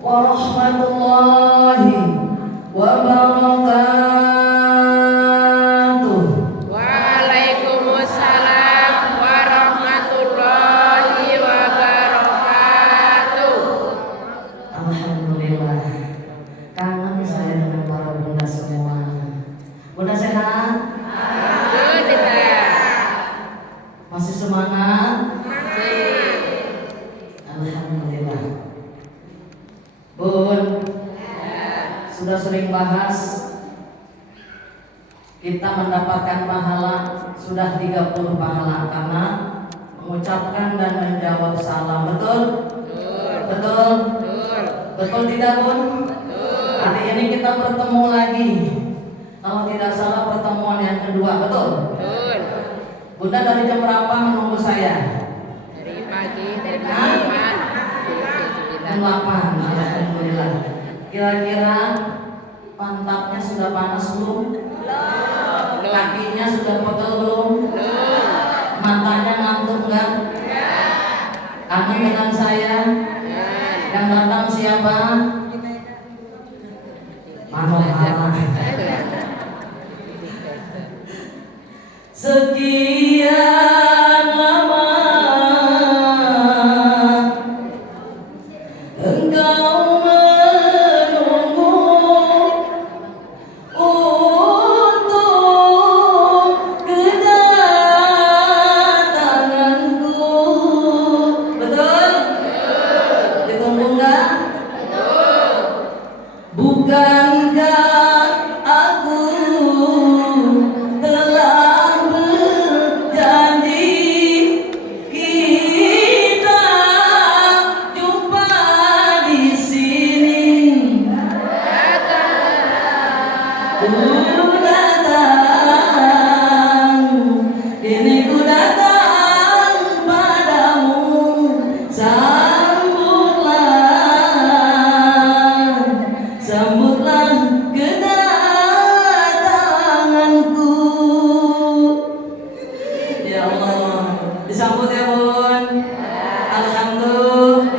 warahmatullahi wabarakatuh. Waalaikumsalam warahmatullahi wabarakatuh. Alhamdulillah, kangen saya dengan para bunda semua. Bunda sehat? Alhamdulillah. Masih semangat? Masih. Alhamdulillah. Bun, sudah sering bahas kita mendapatkan pahala sudah 30 pahala karena mengucapkan dan menjawab salam. Betul? Betul? Betul tidak, Bun? Hari ini kita bertemu lagi. Kalau tidak salah pertemuan yang kedua, betul? Bunda dari jam berapa menunggu saya? Dari pagi, dari jam 8. Jam 8. Alhamdulillah. Kira-kira pantatnya sudah panas belum? Kakinya sudah pegel belum? Matanya ngantuk enggak? Kangen dengan saya? Yang datang siapa? Manohara. Sekian lama engkau menunggu untuk kedatanganku. Betul? Ditunggu enggak? Bukankah aku telah berjanji kita jumpa di sini? Ku datang, kini ku datang padamu. Sambutlah kedatanganku. Ya Allah, disambut ya Bun. Alhamdulillah.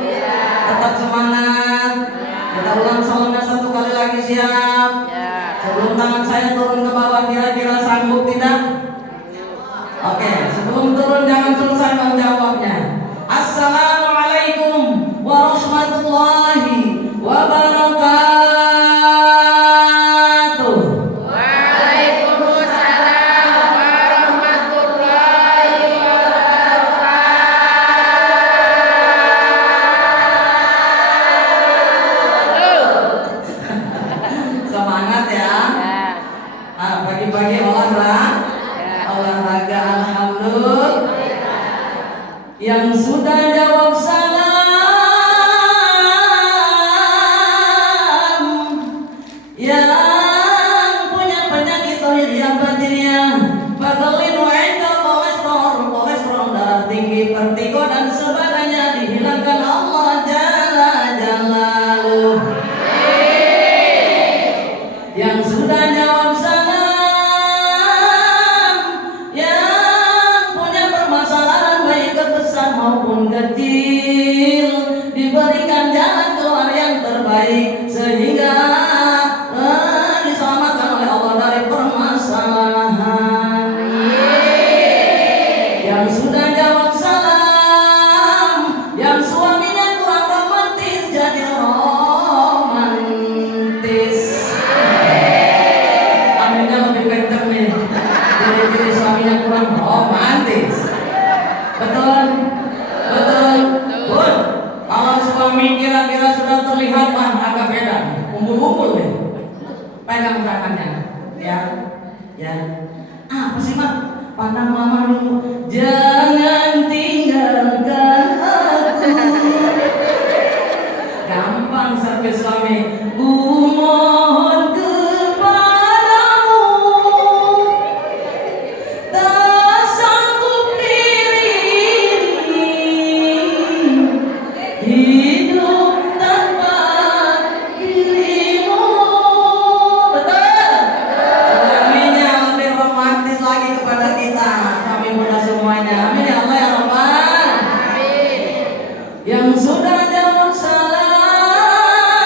Tetap semangat. Kita ulang salamnya satu kali lagi, siap? Sebelum tangan saya turun ke bawah, kira-kira sanggup tidak? Oke, sebelum turun jangan selesai menjawabnya. Assalamualaikum warahmatullahi wabarakatuh. Waalaikumsalam warahmatullahi wabarakatuh. Semangat ya. Nah, pagi-pagi olahraga, alhamdulillah. Yang sudah jawab salam, yang punya penyakit yang batinnya, batalin wajah kolesterol darah tinggi, vertigo dan sebagainya dihilangkan Allah Jalla Jalaluh. Yang sudah jawab salam, yang punya permasalahan baik besar maupun kecil, diberikan jalan keluar yang terbaik sehingga diselamatkan oleh Allah dari permasalahan. Yang sudah jawab salam, yang suaminya kurang romantis jadi romantis. Aminnya lebih kenceng nih. Jadi suaminya kurang romantis. Betul? Betul? Bun, kalau suami kira-kira sudah terlihat agak beda, umbul-umbul nih. Pegang tangannya, ya, ya. Apa sih Mak? Pandang mama dulu. Jangan tinggalkan aku. Gampang servis suami. Ku mohon kepadamu, tak sanggup diri hidup tanpa dirimu. Betul? Suaminya lebih romantis lagi kepada kita, kami muda semuanya. Amin ya Allah ya Rabbal. Yang sudah jawab salam,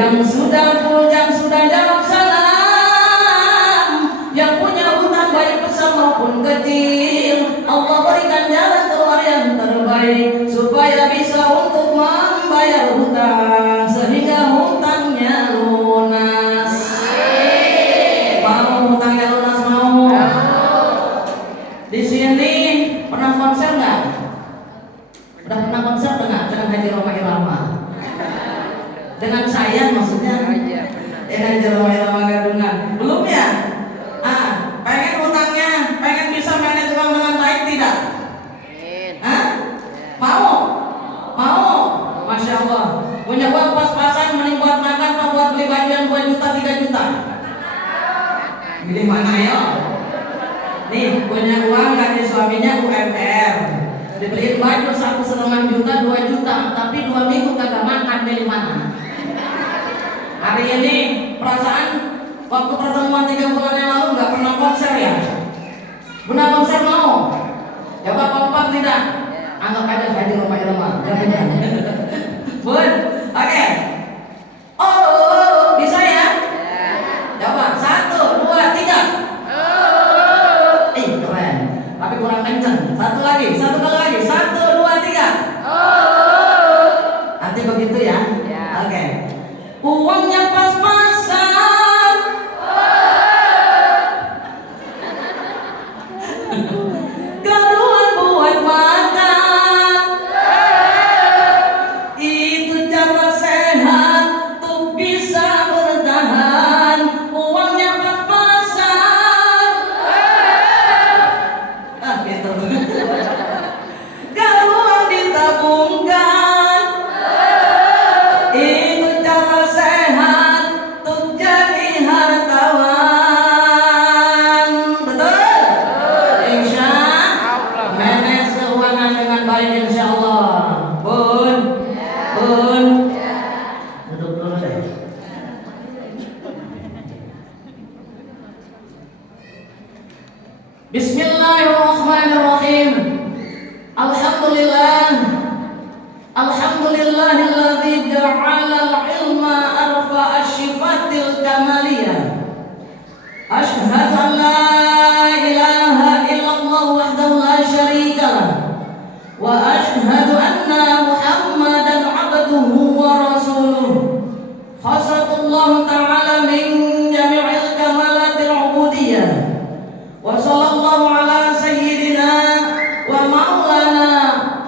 Yang sudah full, yang sudah jawab salam, yang punya hutang baik besar maupun kecil, Allah berikan jalan keluar yang terbaik supaya bisa untuk membayar hutang sehingga hutangnya lunas. Mau hutangnya lunas mau? Di sini pernah konser nggak? Udah pernah konser nggak dengan Haji Roma Irama? Dengan saya maksudnya? Oh iya pernah. Dengan Haji Roma Irama Gadungan? Belum ya? Pengen hutangnya, pengen bisa manage uang dengan baik tidak? Amin. Mau? Mau? Masya Allah. Punya uang pas-pasan mending buat makan atau buat beli baju yang 2 juta 3 juta? Milih mana ya? Nih punya uang gaji suaminya UMR, dibeliin baju 1,5 juta 2 juta, tapi 2 minggu kagak makan, milih mana? Hari ini perasaan waktu pertemuan 3 bulan yang lalu nggak pernah konser ya? Pernah konser mau? Jawab kompak tidak? Anggap aja Haji Roma Irama. Bun, oke. Oh, bisa ya? Jawab 1, 2, 3. Keren. Tapi kurang kenceng. Satu kali lagi. 1, 2, 3. Nanti begitu ya? Oke. Uangnya pas-pasan. Gaduhan buat makan. Itu cara sehat untuk bisa bertahan. Uangnya pas-pasan. Gitu. Gaduhan ditabungkan. Itu cara sehat untuk jadi hartawan. Betul? Insya Allah. Manage keuangan dengan baik insya Allah. Bun. Duduk dulu deh. Bismillahirrahmanirrahim. Alhamdulillahilladzi ja'ala al-ilma arfa asyifatil kamaliyah. Asyhadu an la ilaha illallah wahdahu la syarika lah. Wa asyhadu anna Muhammadan abduhu wa rasuluh. Khasatullah ta'ala min jami'il kamalatil ubudiyah. Wa sallallahu ala sayyidina wa maulana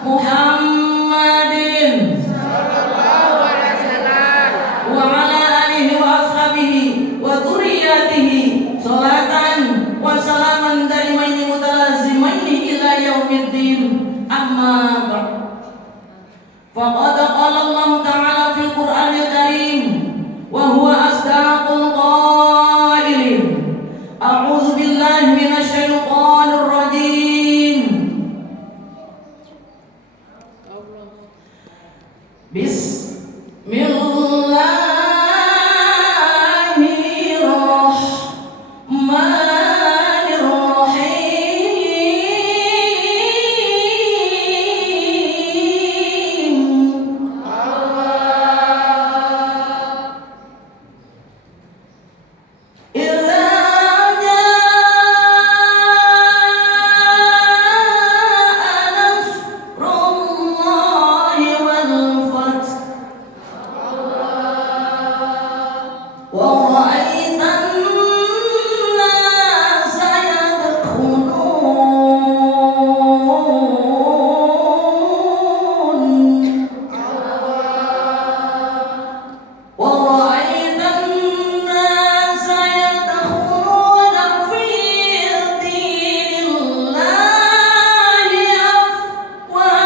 Muhammadin Sallallahu alaihi wasallam. wa ala alihi wa ashabihi wa dzurriyyatihi salatan wa salaman daimaini mutalazimaini ila yaumiddin. Amma ba'd. Faqad qala Allah ta'ala fil Qur'anil Karim wa huwa asdaqul qailin. A'udzu billahi minasy syaithanir rajim. Bismillahirrahmanirrahim. Idza jaa nasrullahi wal fath wa ra'aitan nasa yadkhulun وَرَأَيْتَ النَّاسَ يَدْخُلُونَ فِي دِينِ اللَّهِ أَفْوَاجًا.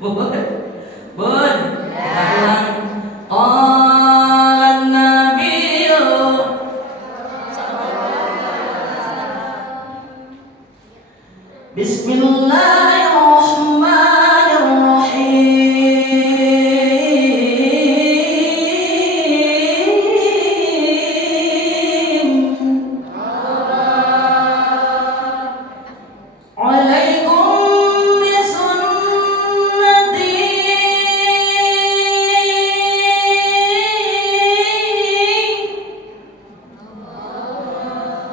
Bun, bun, kita ulang. Qalan nabiyyu Bismillahirrahmanirrahim. Alaikum bisunnati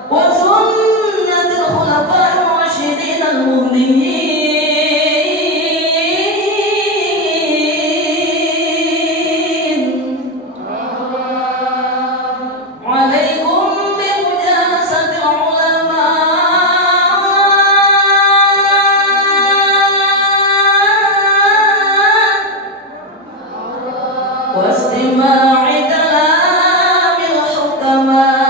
wa sunnatil khulafa'ir rasyidin al-muhtadin. Alaikum bi mujalasatil ulama واستماع كلام الحكماء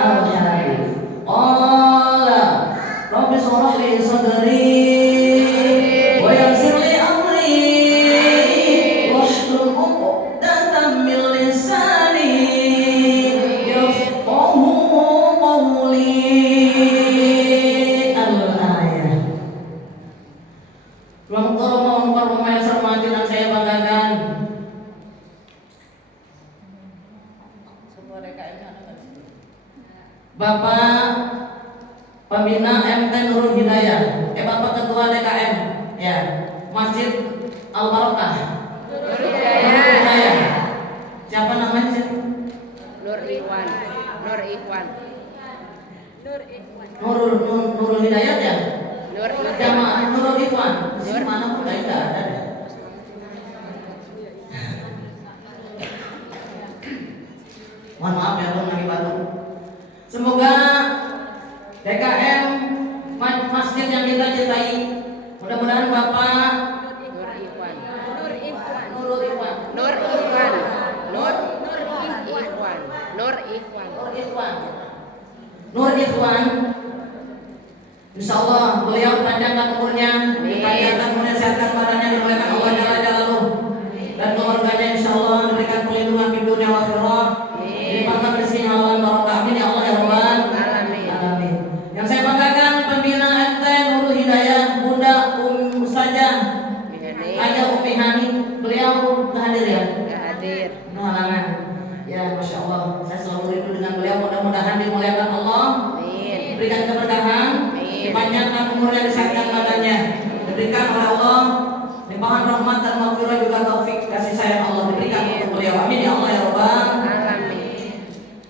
الحديث قال رب اشرح لي صدري ويسر لي أمري واحلل عقدة من لساني يفقه قولي. Al-ayah. Tuan-tuan yang saya hormati dan saya banggakan, Bapak Pembina MT Nurul Hidayah, Bapak Ketua DKM, ya, Masjid Al Barokah. Nurul Hidayah. Siapa namanya sih? Nur Ikhwan. Nurul Hidayat ya? Nur Ikhwan. Jamaah Nurul Ikhwan. Di mana pun tidak ada. Mohon maaf ya Bang lagi batuk. Semoga DKM masjid yang kita cintai, mudah-mudahan Bapak Nur Ikhwan. Nurul Ikhwan. Nur Ikhwan. Nur Ikhwan. Nur Ikhwan. Nur Ikhwan. Nur Ikhwan. Insyaallah beliau panjangkan umurnya, dipanjangkan umurnya, sehatkan badannya, dimuliakan Allah Jalla Jalaluhu, dan keluarganya insyaallah diberikan perlindungan di dunia wa akhirah, dilimpahkan rezeki halal barokah. Amin ya Allah ya Rabbal alamin. Yang saya banggakan pembina MT Nurul Hidayah, Bunda Ustazah Haja Umi Hani, beliau hadir ya? Hadir. Halangan. Ya, masya Allah. Saya selalu rindu dengan beliau. Mudah-mudahan dimuliakan Allah, diberikan keberkahan, dipanjangkan umurnya, disehatkan badannya, diberikan oleh Allah limpahan rahmat dan maghfirah juga taufik kasih sayang Allah diberikan untuk beliau. Amin ya Allah ya Rabbal Alamin.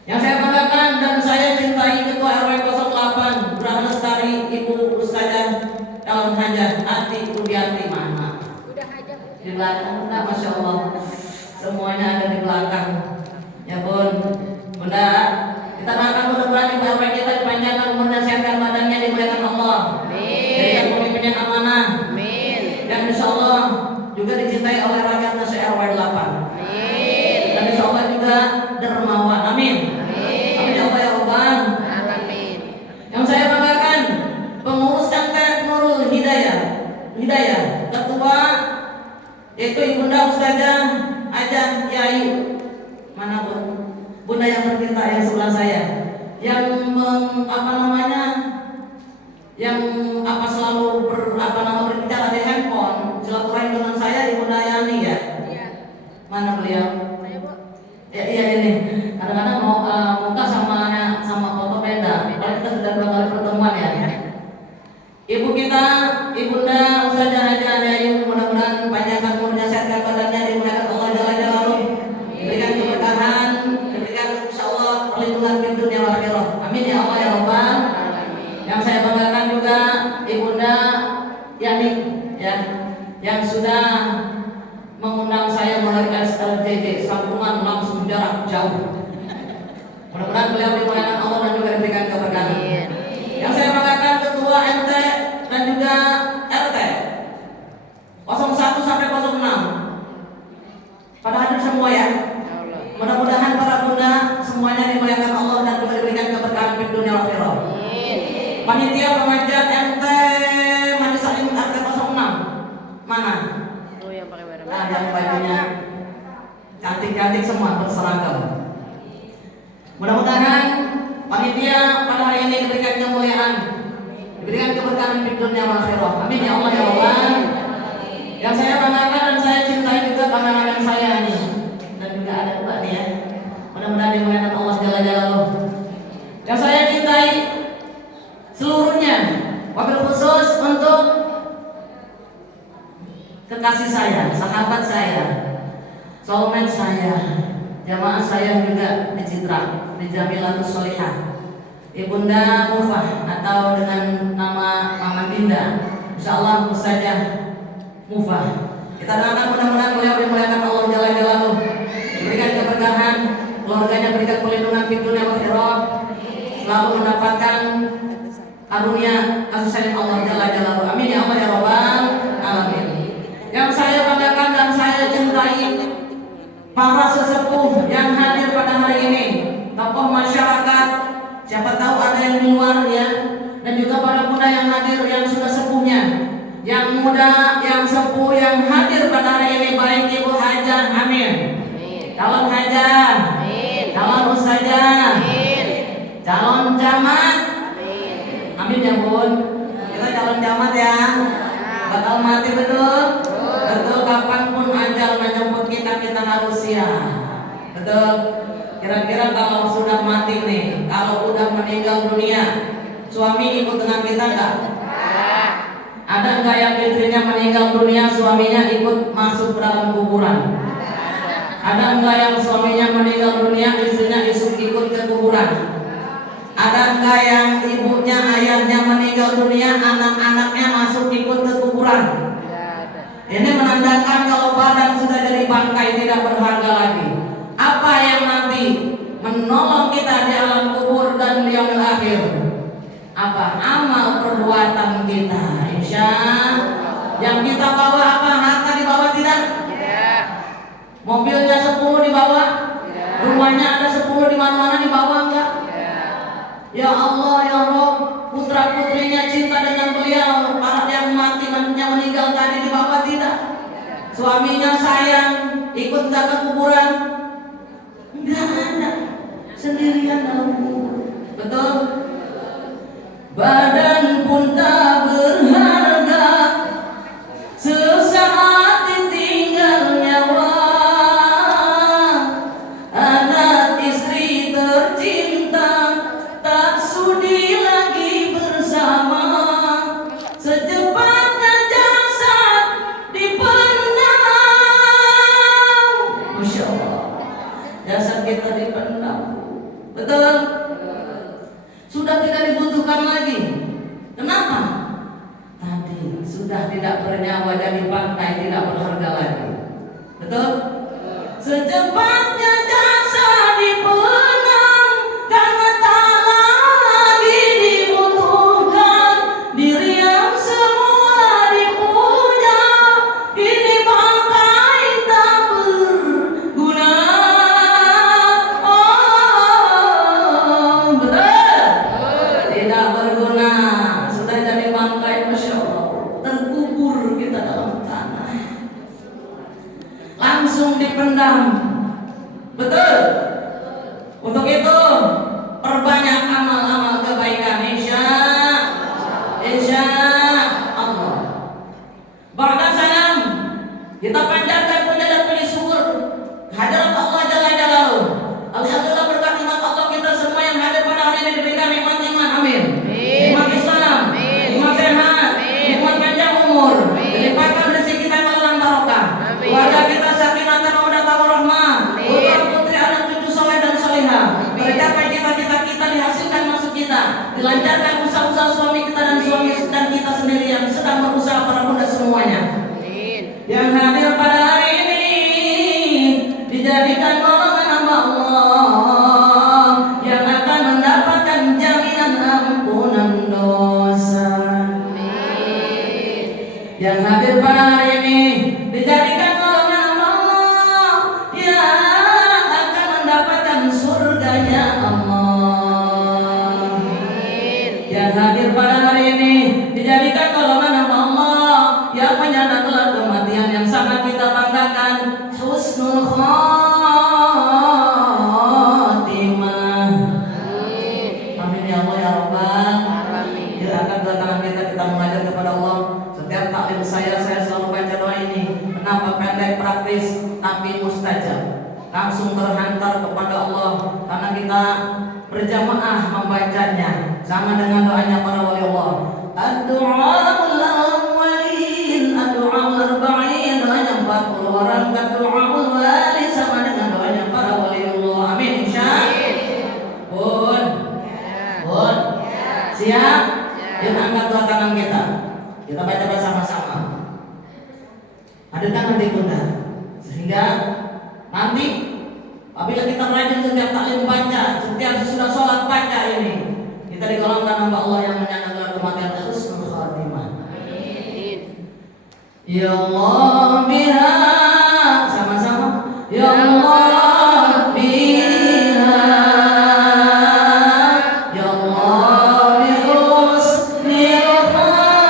Yang saya banggakan dan saya cintai Ketua RW 08 Burahan Lestari, Ibu Ustazah Dalam Hajah Ati Rudianti. Mana? Di belakang, enggak, masya Allah. Semuanya ada di belakang. Ya Bun, Bunda, kita doakan mudah-mudahan Ibu RW kita dipanjangkan umurnya, sehatkan badannya, dimuliakan Allah, jadikan pemimpin yang amanah, dan insya Allah juga dicintai oleh rakyatnya se-RW 8, dan insya Allah juga dermawan. Amin. Amin ya Allah ya Rabbal Alamin. Yang saya banggakan pengurus MT Nurul Hidayah, ketua yaitu Ibunda Ustazah Ajah Yayu. Mana Bun? Bunda yang tercinta yang sebelah saya, yang selalu berbicara di handphone, silaturahim dengan saya, Ibunda Yani ya. Mana beliau? Ya iya ini. Kadang-kadang mau muka sama foto beda. Kalau kita sudah 2 kali pertemuan ya. Ibu kita, Ibunda Ustazah Haja Yayu, mudah-mudahan panjangkan umurnya, sehatkan badannya, dimuliakan Allah Jalla Jalaluhu, diberikan keberkahan, diberikan insyaallah perlindungan di dunia wal akhirah. Amin ya Allah ya Rabbal. Yang saya banggakan juga Ibunda Yani ya, yang sudah mengundang saya melalui SLJJ, sambungan langsung jarak jauh. Mudah-mudahan beliau dimuliakan Allah dan juga diberikan keberkahan. Yang saya banggakan Ketua MT dan juga RT 01 sampai 06 pada hadir semua ya. Mudah-mudahan para bunda semuanya dimuliakan Panitia pada hari ini diberikan kemuliaan, diberikan keberkahan di dunia wal akhirah. Amin ya Allah ya Allah. Yang saya banggakan dan saya cintai juga pandangan saya nih, dan juga ada Mbak nih ya. Mudah-mudahan dimuliakan Allah Jalla Jalaluhu. Yang saya cintai seluruhnya, wabil khusus untuk kekasih saya, sahabat saya, soulmate saya, jamaah saya juga di Citra, di Jamilatus Sholihah, Ibunda Mufah atau dengan nama Mama Dinda, insyaallah Ustazah Mufah. Kita doakan mudah-mudahan beliau dimuliakan Allah Jalla Jalaluhu, diberikan keberkahan, keluarganya berikan perlindungan di dunia wal akhirah, selalu mendapatkan karunia kasih sayang Allah Jalla Jalaluhu. Amin ya Allah ya Rabbal alamin. Yang saya banggakan dan saya cintai para sesepuh yang hadir pada hari ini, tokoh masyarakat, siapa tahu ada yang di luar ya, dan juga para muda yang hadir yang sudah sepuhnya, yang muda, yang sepuh yang hadir pada hari ini, baik Ibu Hajah, amin, calon Hajah, calon Ustazah, calon camat, amin ya Bun, kita calon camat ya, bakal mati betul. Betul, kapanpun ajal menjemput kita, kita harus siap. Betul. Kira-kira kalau sudah mati nih, kalau udah meninggal dunia, suami ikut dengan kita enggak? Ada enggak yang istrinya meninggal dunia, suaminya ikut masuk ke dalam kuburan? Ada enggak yang suaminya meninggal dunia, istrinya ikut ke kuburan? Ada enggak yang ibunya, ayahnya meninggal dunia, anak-anaknya masuk ikut ke kuburan? Ini menandakan kalau badan sudah jadi bangkai, tidak berharga lagi. Apa yang nanti menolong kita di alam kubur dan di yaumil akhir? Apa? Amal perbuatan kita. Insya yang kita bawa apa? Harta dibawa tidak? Tidak. Mobilnya 10 dibawa? Tidak. Rumahnya ada 10 di mana-mana dibawa enggak? Tidak. Ya Allah ya Rabb, putra putrinya cinta dengan beliau, para yang mati yang meninggal tadi dibawa tidak? Suaminya sayang, ikut enggak ke kuburan? Enggak ada, sendirian dalam kubur. Betul? Badan pun tak berharga, sesaat ditinggal nyawa. Anak istri tercinta tak sudi lagi bersama. Secepatnya jasad dipendam. Masya Allah, jasad kita dipendam. Betul? Sudah tidak dibutuhkan lagi. Kenapa? Tadi sudah tidak bernyawa, jadi bangkai, tidak berharga lagi. Betul? Secepatnya jasad dipendam karena tak lagi dibutuhkan. Diri yang semula dipuja kini bangkai tak berguna. Oh, betul? Tidak berguna, sudah jadi bangkai, Masya Allah, terkubur kita dalam tanah, langsung dipendam. Betul? Untuk itu perbanyak amal-amal kebaikan, insya Allah. Ba'da salam, kita panjatkan puja dan puji syukur kehadirat Allah Jalla Jalaluhu. Alhamdulillah berkat nikmat Allah kita semua yang hadir pada hari ini diberikan nikmat iman, amin. Nikmat Islam, nikmat sehat, nikmat panjang umur, dilimpahkan rezeki kita dalam barokah. Keluarga kita sakinah mawaddah warahmah, putra putri anak cucu soleh dan solehah, tercapai cita-cita kita, dihasilkan maksud kita, dilancarkan usaha-usaha suami kita dan suami dan kita sendiri yang sedang berusaha, para bunda semuanya. Yang hadir pada hari ini dijadikan golongan hamba Allah yang akan mendapatkan jaminan ampunan dosa. Yang hadir pada hari ini dijadikan golongan hamba Allah yang akan mendapatkan surganya Allah. langsung terhantar kepada Allah karena kita berjamaah membacanya sama dengan doanya para wali Allah. Ad-du'aul awwalin, ad-du'aul arba'in, doanya 40 orang, ad-du'aul wali sama dengan doanya para wali Allah. Amin insyaallah. Bun. Bun. Siap? Yuk angkat dua tangan kita. Kita baca bersama-sama. Hadirkan hati bunda sehingga nanti apabila kita rajin setiap taklim baca, setiap sesudah sholat baca ini, kita digolongkan hamba Allah yang menyandang kematian husnul khatimah. Amin. Ya Allah biha, sama-sama. Ya Allah biha, ya Allah bi husnil khatimah,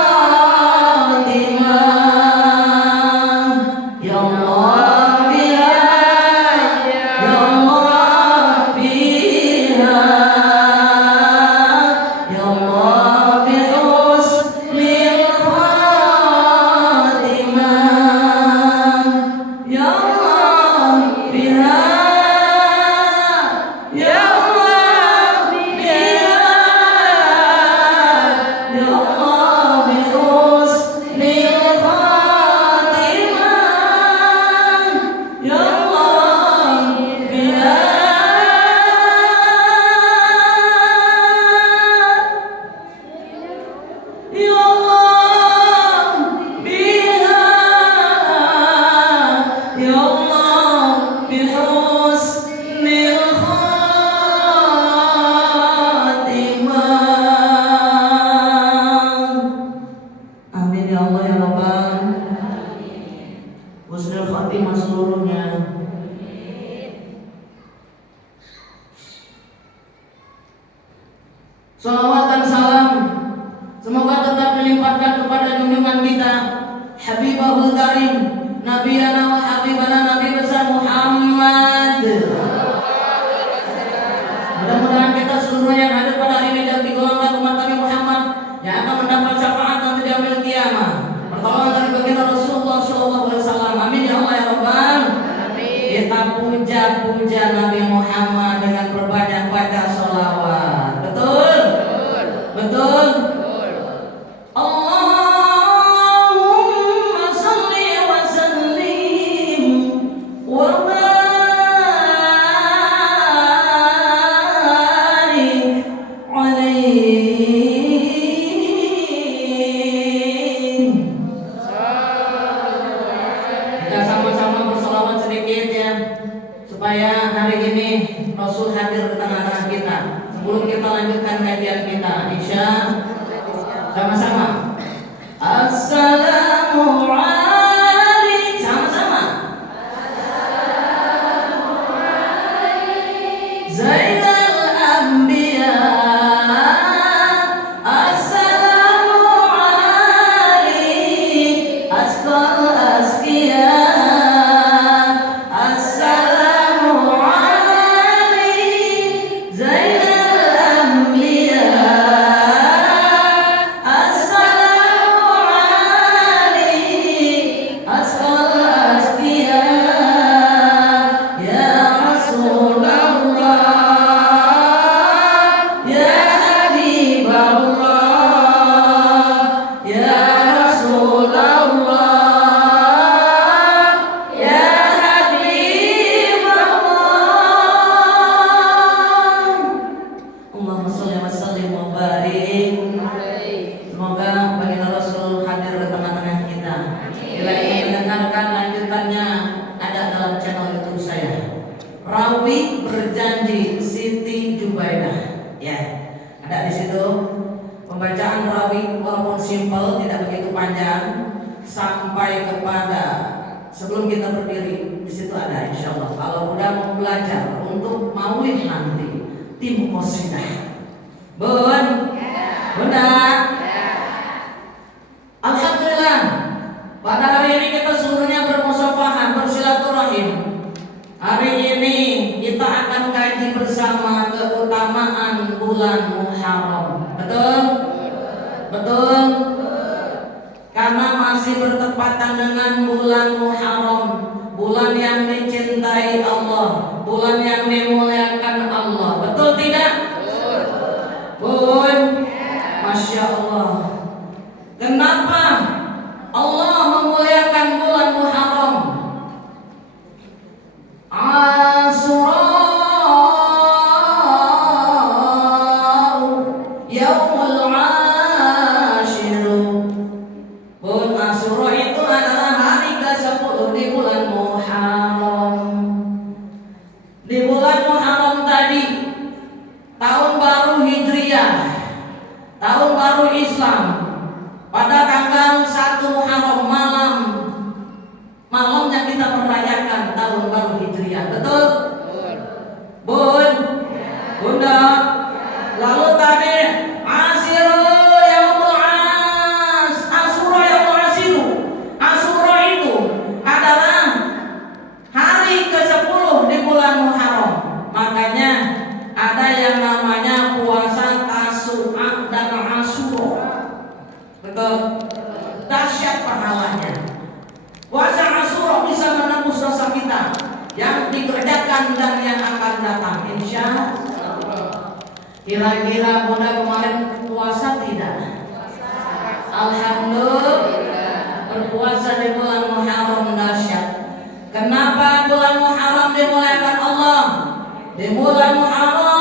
ya Allah biha, ya Allah biha, ya Allah bi husnil khatimah, ya Allah biha, ya Allah biha, ya Allah bi husnil khatimah, ya Allah biha. Ya Allah biha, ya Allah bi husnil khatimah. Amin ya Allah ya Rabbal. Husnul khatimah seluruhnya. Salawat dan salam semoga tetap dilimpahkan kepada junjungan kita Habibahul Karim, Nabiyana wa Habibana, Nabi besar Muhammad. Mudah-mudahan kita seluruhnya yang hadir pada hari ini dan digolongkan umat Nabi Muhammad yang akan mendapat syafaat nanti di yaumil qiyamah, pertolongan dari baginda Rasulullah SAW. Amin ya Allah ya Rabbal. Kita puja Nabi Muhammad dengan berbanyak baca sholawat. Betul? Betul? Allahumma salli wa sallim wa barik alaihi. Kita sama-sama bersolawat sedikit ya, supaya hari ini Rasul hadir di tengah-tengah kita. Sebelum kita lanjutkan kajian kita, Isya sama-sama. Assalamu alaikum, sama-sama. Zainal Anbiya, assalamu alaikum. Asqal asqiya, assalamu alaikum. Zainal Anbiya, assalamu alaikum. Asqal asqiya, ya Rasulullah, ya Habiballah, ya Rasulullah, ya Habiballah. Allahumma sholli wa sallim wa barik. Semoga baginda Rasul hadir di tengah-tengah kita. Bila ingin mendengarkan lanjutannya ada dalam channel YouTube saya. Rawi berjanji Siti Jubaidah. Ya, ada di situ pembacaan rawi walaupun simpel, tidak begitu panjang, sampai kepada sebelum kita berdiri. Di situ ada, insya Allah. Kalau udah mau belajar untuk maulid nanti, tim qasidah. Bun, bunda. Alhamdulillah, pada hari ini kita seluruhnya bermusafahan, bersilaturahim. Hari ini kita akan kaji bersama keutamaan bulan Muharram. Betul? Betul? Karena masih bertepatan dengan bulan Muharram, bulan yang dicintai Allah, bulan yang dimuliakan Allah. Betul tidak? Betul. Bun, Masya Allah. Kenapa Allah memuliakan bulan Muharram? Asyura yaumul ashiru. Bun, Asyura itu adalah hari ke-10 di bulan Muharram. Di bulan Muharram tadi, tahun baru Hijriah, tahun baru Islam, pada tanggal 1 Muharram malamnya kita merayakan tahun baru Hijriah. Betul? Betul. Bun, Bunda. Lalu tadi Asyura yaumul ashiru. Asyura itu adalah hari ke-10 di bulan Muharram. Makanya ada yang namanya puasa Tasu'a dan Asyura. Betul? Dahsyat pahalanya. Puasa Asyura bisa menembus dosa kita yang dikerjakan dan yang akan datang, insya Allah. Kira-kira Bunda kemarin puasa tidak? Alhamdulillah. Berpuasa di bulan Muharram dahsyat. Kenapa bulan Muharram dimuliakan Allah? Di bulan Muharram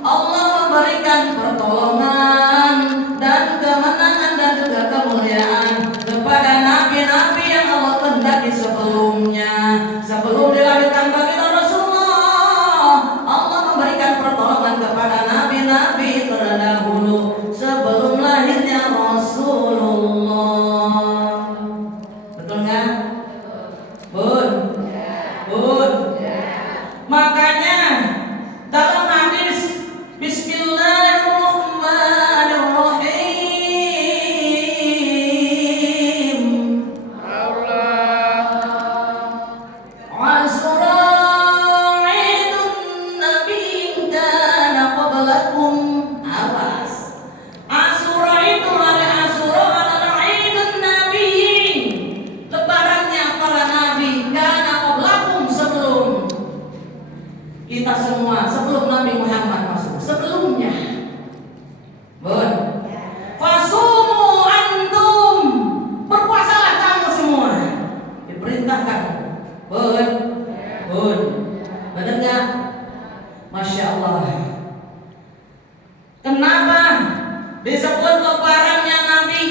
Allah memberikan pertolongan dan kemenangan dan juga kemuliaan kepada nabi-nabi yang Allah kehendaki sebelumnya. Sebelum dilahirkan baginda Rasulullah, Allah memberikan pertolongan kepada nabi-nabi terdahulu sebelum lahirnya Rasulullah. Betul nggak? Bun, Bun. Makanya dalam hadis Bismillahirrahmanirrahim, Asyura idun nabi kana qablakum. Awas, Asyura itu hari Asyura adalah idun nabi, lebarannya para nabi, kana qablakum, sebelum kita semua, sebelum Nabi Muhammad masuk, sebelumnya. Bun, fasumu antum, berpuasalah kamu semua, diperintahkan. Bun, Bun, benar nggak? Masya Allah. Kenapa disebut lebarannya Nabi?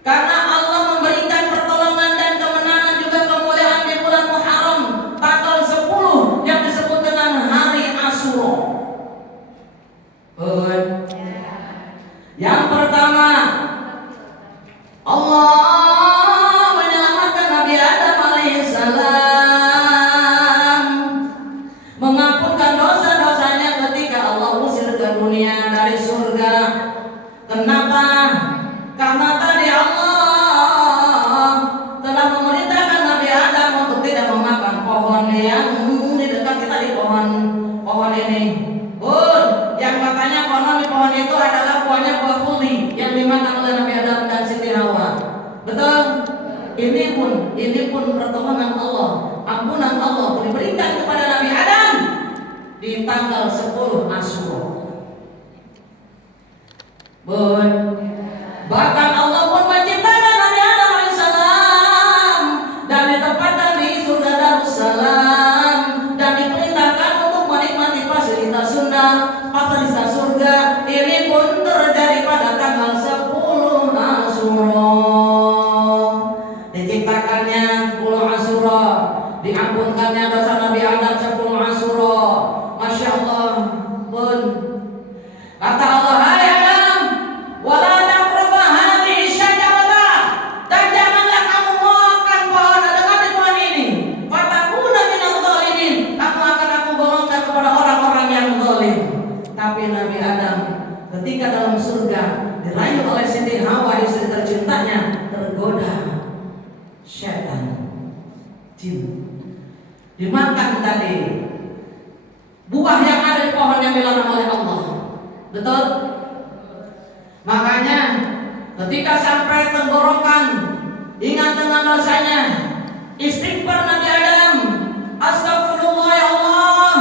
Karena Allah memberikan pertolongan dan kemenangan juga kemuliaan di bulan Muharram tanggal 10 yang disebut dengan hari Asyura. Bun. Yang pertama, Allah menyelamatkan Nabi Adam alaihissalam, mengampunkan dosa-dosanya ketika Allah usir ke dunia dari surga. Kenapa? Karena tadi Allah telah memerintahkan Nabi Adam untuk tidak memakan pohon yang di dekat kita, di pohon ini. Bun, yang katanya pohon itu adalah buahnya buah khuldi yang dimakan oleh Nabi Adam dan Siti Hawa. Betul? Ini pun pertolongan Allah, ampunan Allah diberikan kepada Nabi Adam di tanggal 10 Asyura. Bun, bahkan Allah pun menciptakan Nabi Adam alaihissalam dan ditempatkan di surga Darussalam dan diperintahkan untuk menikmati fasilitas surga. Ini pun terjadi pada tanggal 10 Asyura. Diciptakannya 10 Asyura, diampunkannya dosa Nabi Adam 10 Asyura. Masya Allah. Bun, kata Allah, hai Adam, wala taqrabah hadhihi syajarah, dan janganlah kamu makan pohon dekati pohon ini, fatakuna minadh dhalimin, kamu akan aku golongkan kepada orang-orang yang zalim. Tapi Nabi Adam ketika dalam surga dirayu oleh Siti Hawa, istri tercintanya, tergoda setan, jin, dimakan tadi buah yang ada di pohon yang dilarang oleh Allah. Betul? Makanya ketika sampai tenggorokan, ingat dengan dosanya. Istighfar Nabi Adam. Astagfirullah ya Allah.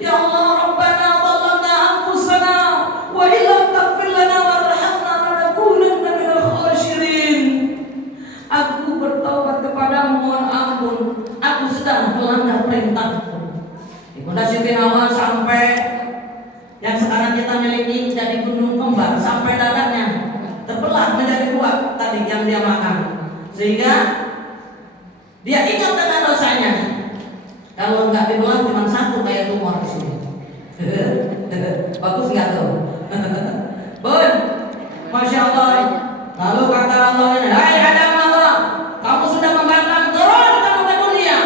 Ya Allah, Rabbana zalamna anfusana wa illam taghfir lana wa tarhamna lanakunanna minal khasirin. Aku bertaubat kepadamu, mohon ampun. Aku sedang melanggar perintahmu. Ibunda Siti Hawa sampai yang sekarang kita miliki jadi gunung kembar, sampai dadanya terbelah menjadi dua tadi yang dia makan, sehingga dia ingat dengan dosanya. Kalau nggak dibelah cuma satu kayak tumor di sini. Bagus nggak tuh? Bun, masya Allah. Lalu kata Allah ini, hai Adam, Allah, kamu sudah membangkang, turun kamu ke dunia.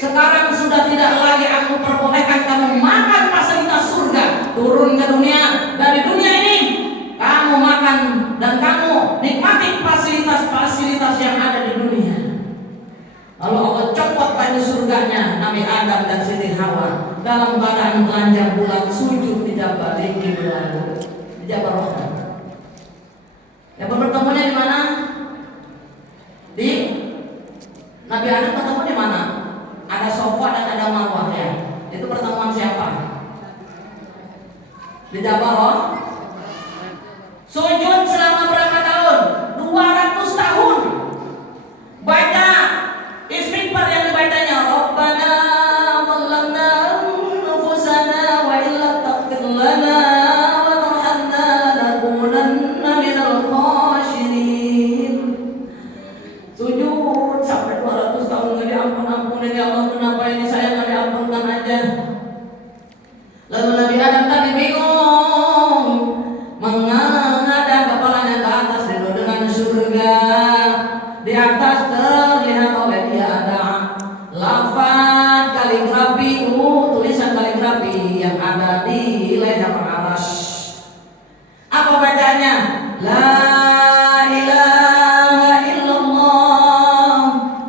Sekarang sudah tidak lagi aku perbolehkan kamu makan fasilitas surga. Turun ke dunia. Dari dunia ini kamu makan dan kamu nikmati fasilitas-fasilitas yang ada di dunia. Lalu Allah copot baju surganya Nabi Adam dan Siti Hawa dalam keadaan telanjang bulat sujud di Jabal Tinggi berlalu di Jabal Rahman. Ya, bertemunya di mana? Di Nabi Adam ketemu di mana? Ada sofa dan ada marwah ya. Itu pertemuan siapa? Di Jabal Rahman. Sujud selama berapa tahun? 200 tahun. Baca istighfar yang dibacanya, Rabbana zalamna anfusana wa illam taghfir lana wa tarhamna lanakunanna minal khasirin. Sujud sampai 200 tahun enggak diampun-ampunin. Ya Allah, kenapa ini saya enggak diampunkan aja? Lalu Nabi Adam tadi bingung, mengada kepalanya ke atas dengan surga. Di atas terlihat oleh dia ada lafaz kaligrafi, tulisan kaligrafi yang ada di leher aras. Apa bacanya? La ilaha illallah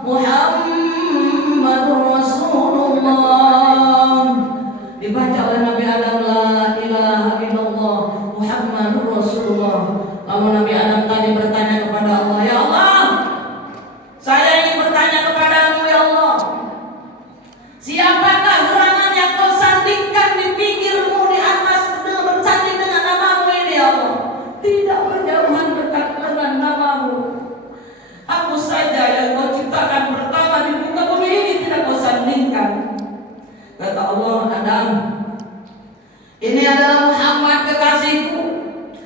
Muhammadur Rasulullah. Dibaca oleh Nabi Adam, la ilaha illallah Muhammadur Rasulullah. Lalu Nabi Adam tadi bertanya kepada Allah, ya Allah, saya ingin bertanya kepadamu ya Allah, siapakah gerangan yang kau sandingkan di pinggirmu di atas bersanding dengan namamu ini ya Allah? Tidak berjauhan dekat dengan namamu. Aku saja yang kau ciptakan pertama di muka bumi ini tidak kau sandingkan. Kata Allah, Adam, ini adalah Muhammad kekasihku.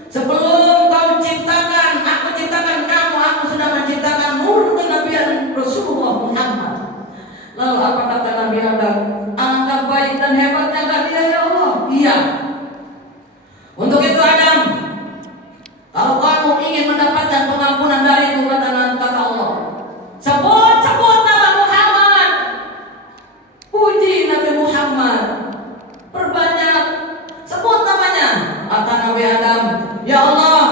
Sebelum kau ciptakan, aku ciptakan kamu, aku sudah menciptakan nur kenabian Rasulullah Muhammad. Lalu apa kata Nabi Adam? Alangkah baik dan hebatnya kan dia ya Allah. Iya. Untuk itu Adam, kalau kamu ingin mendapatkan pengampunan dariku, kata Allah, sebut nama Muhammad. Puji Nabi Muhammad, perbanyak sebut namanya. Kata Nabi Adam, ya Allah,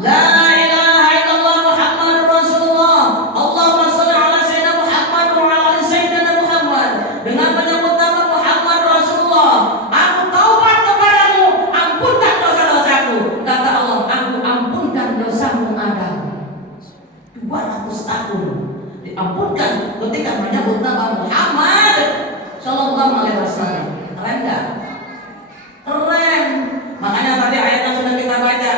la ilaha illallah Muhammadur Rasulullah. Allahumma shalli ala sayyidina Muhammad wa ala ali sayyidina Muhammad. Dengan menyebut nama Muhammad Rasulullah, aku taubat kepadamu, ampunkan dosa-dosaku. Kata Allah, aku ampunkan dosamu Adam. 200 tahun diampunkan ketika menyebut nama Muhammad sallallahu alaihi wasallam. Keren enggak? Keren. Makanya tadi ayatnya sudah kita baca.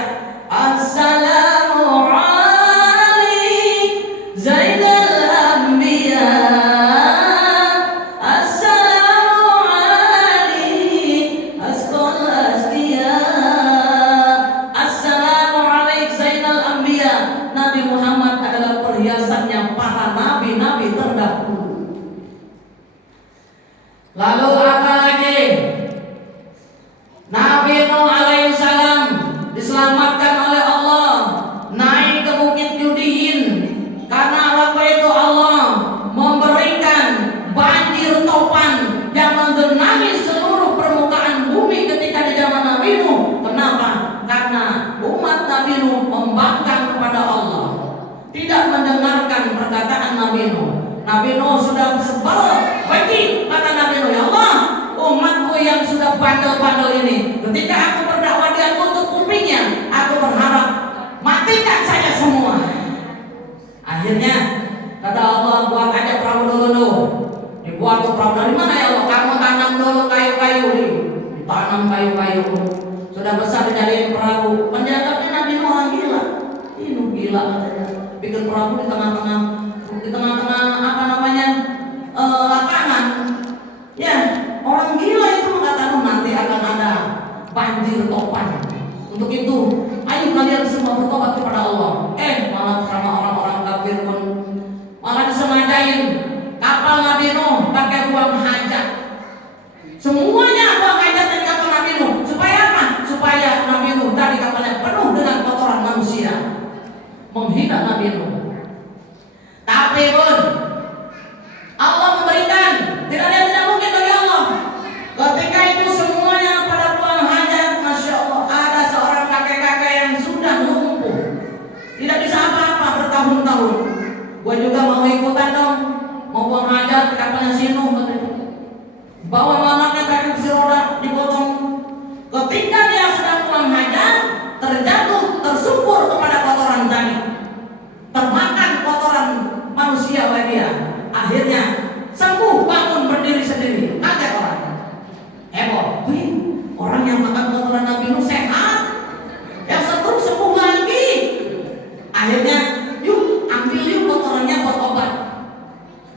Assalamu alaik Zainal Anbiya. Assalamu alaik Asqal Asdiya. Assalamu alaik Zainal Anbiya. Nabi Muhammad adalah perhiasannya para nabi-nabi terdahulu. Lalu apa lagi? Nabi Nuh alaihissalam diselamatkan oleh Allah, naik ke Bukit Yudiin. Karena apa itu? Allah memberikan banjir topan yang menggenangi seluruh permukaan bumi ketika di zaman Nabi Nuh. Kenapa? Karena umat Nabi Nuh membangkang kepada Allah, tidak mendengarkan perkataan Nabi Nuh. Nabi Nuh sudah sebel, benci, kata Nabi Nuh, ya Allah, umatku yang sudah bandel-bandel ini, ketika aku berdakwah dia tutup kupingnya, aku berharap matikan saja semua. Akhirnya buat aja perahu dulu. Dibuat tuh perahu dari mana ya Allah? Kamu tanam dulu kayu-kayu nih. Ditanam kayu-kayu. Sudah besar dijadiin perahu. Penjagatnya Nabi Nuh orang gila. Ini gila katanya. Bikin perahu di tengah-tengah apa namanya? Lapangan. Ya, orang gila itu kata Nuh nanti akan ada banjir topan. Untuk itu, ayo kalian semua bertobat kepada Allah. Malah sama orang-orang kafir pun malah disengajain kapal Nabi Nuh pakai buang hajat. Semuanya buang hajat dari kapal Nabi Nuh. Supaya apa? Supaya Nabi Nuh dari kapalnya penuh dengan kotoran manusia, menghina Nabi Nuh. Tapi pun Allah memberikan, tidak ada yang tidak mungkin bagi Allah. Ketika itu semuanya pada buang hajat, masya Allah, ada seorang kakek-kakek yang sudah lumpuh, tidak bisa apa-apa bertahun-tahun. Gua juga mau ikutan dong, mau buang hajat di kapalnya si Nuh katanya. Bawa anaknya pakai kursi roda dipotong. Ketika dia sedang buang hajat, terjatuh, tersungkur kepada kotoran tadi, termakan kotoran manusia oleh dia. Akhirnya sembuh, bangun, berdiri sendiri. Kaget orang, heboh. Wih, orang yang makan kotoran Nabi Nuh sehat, yang stroke sembuh lagi. Akhirnya yuk ambil yuk kotorannya buat obat.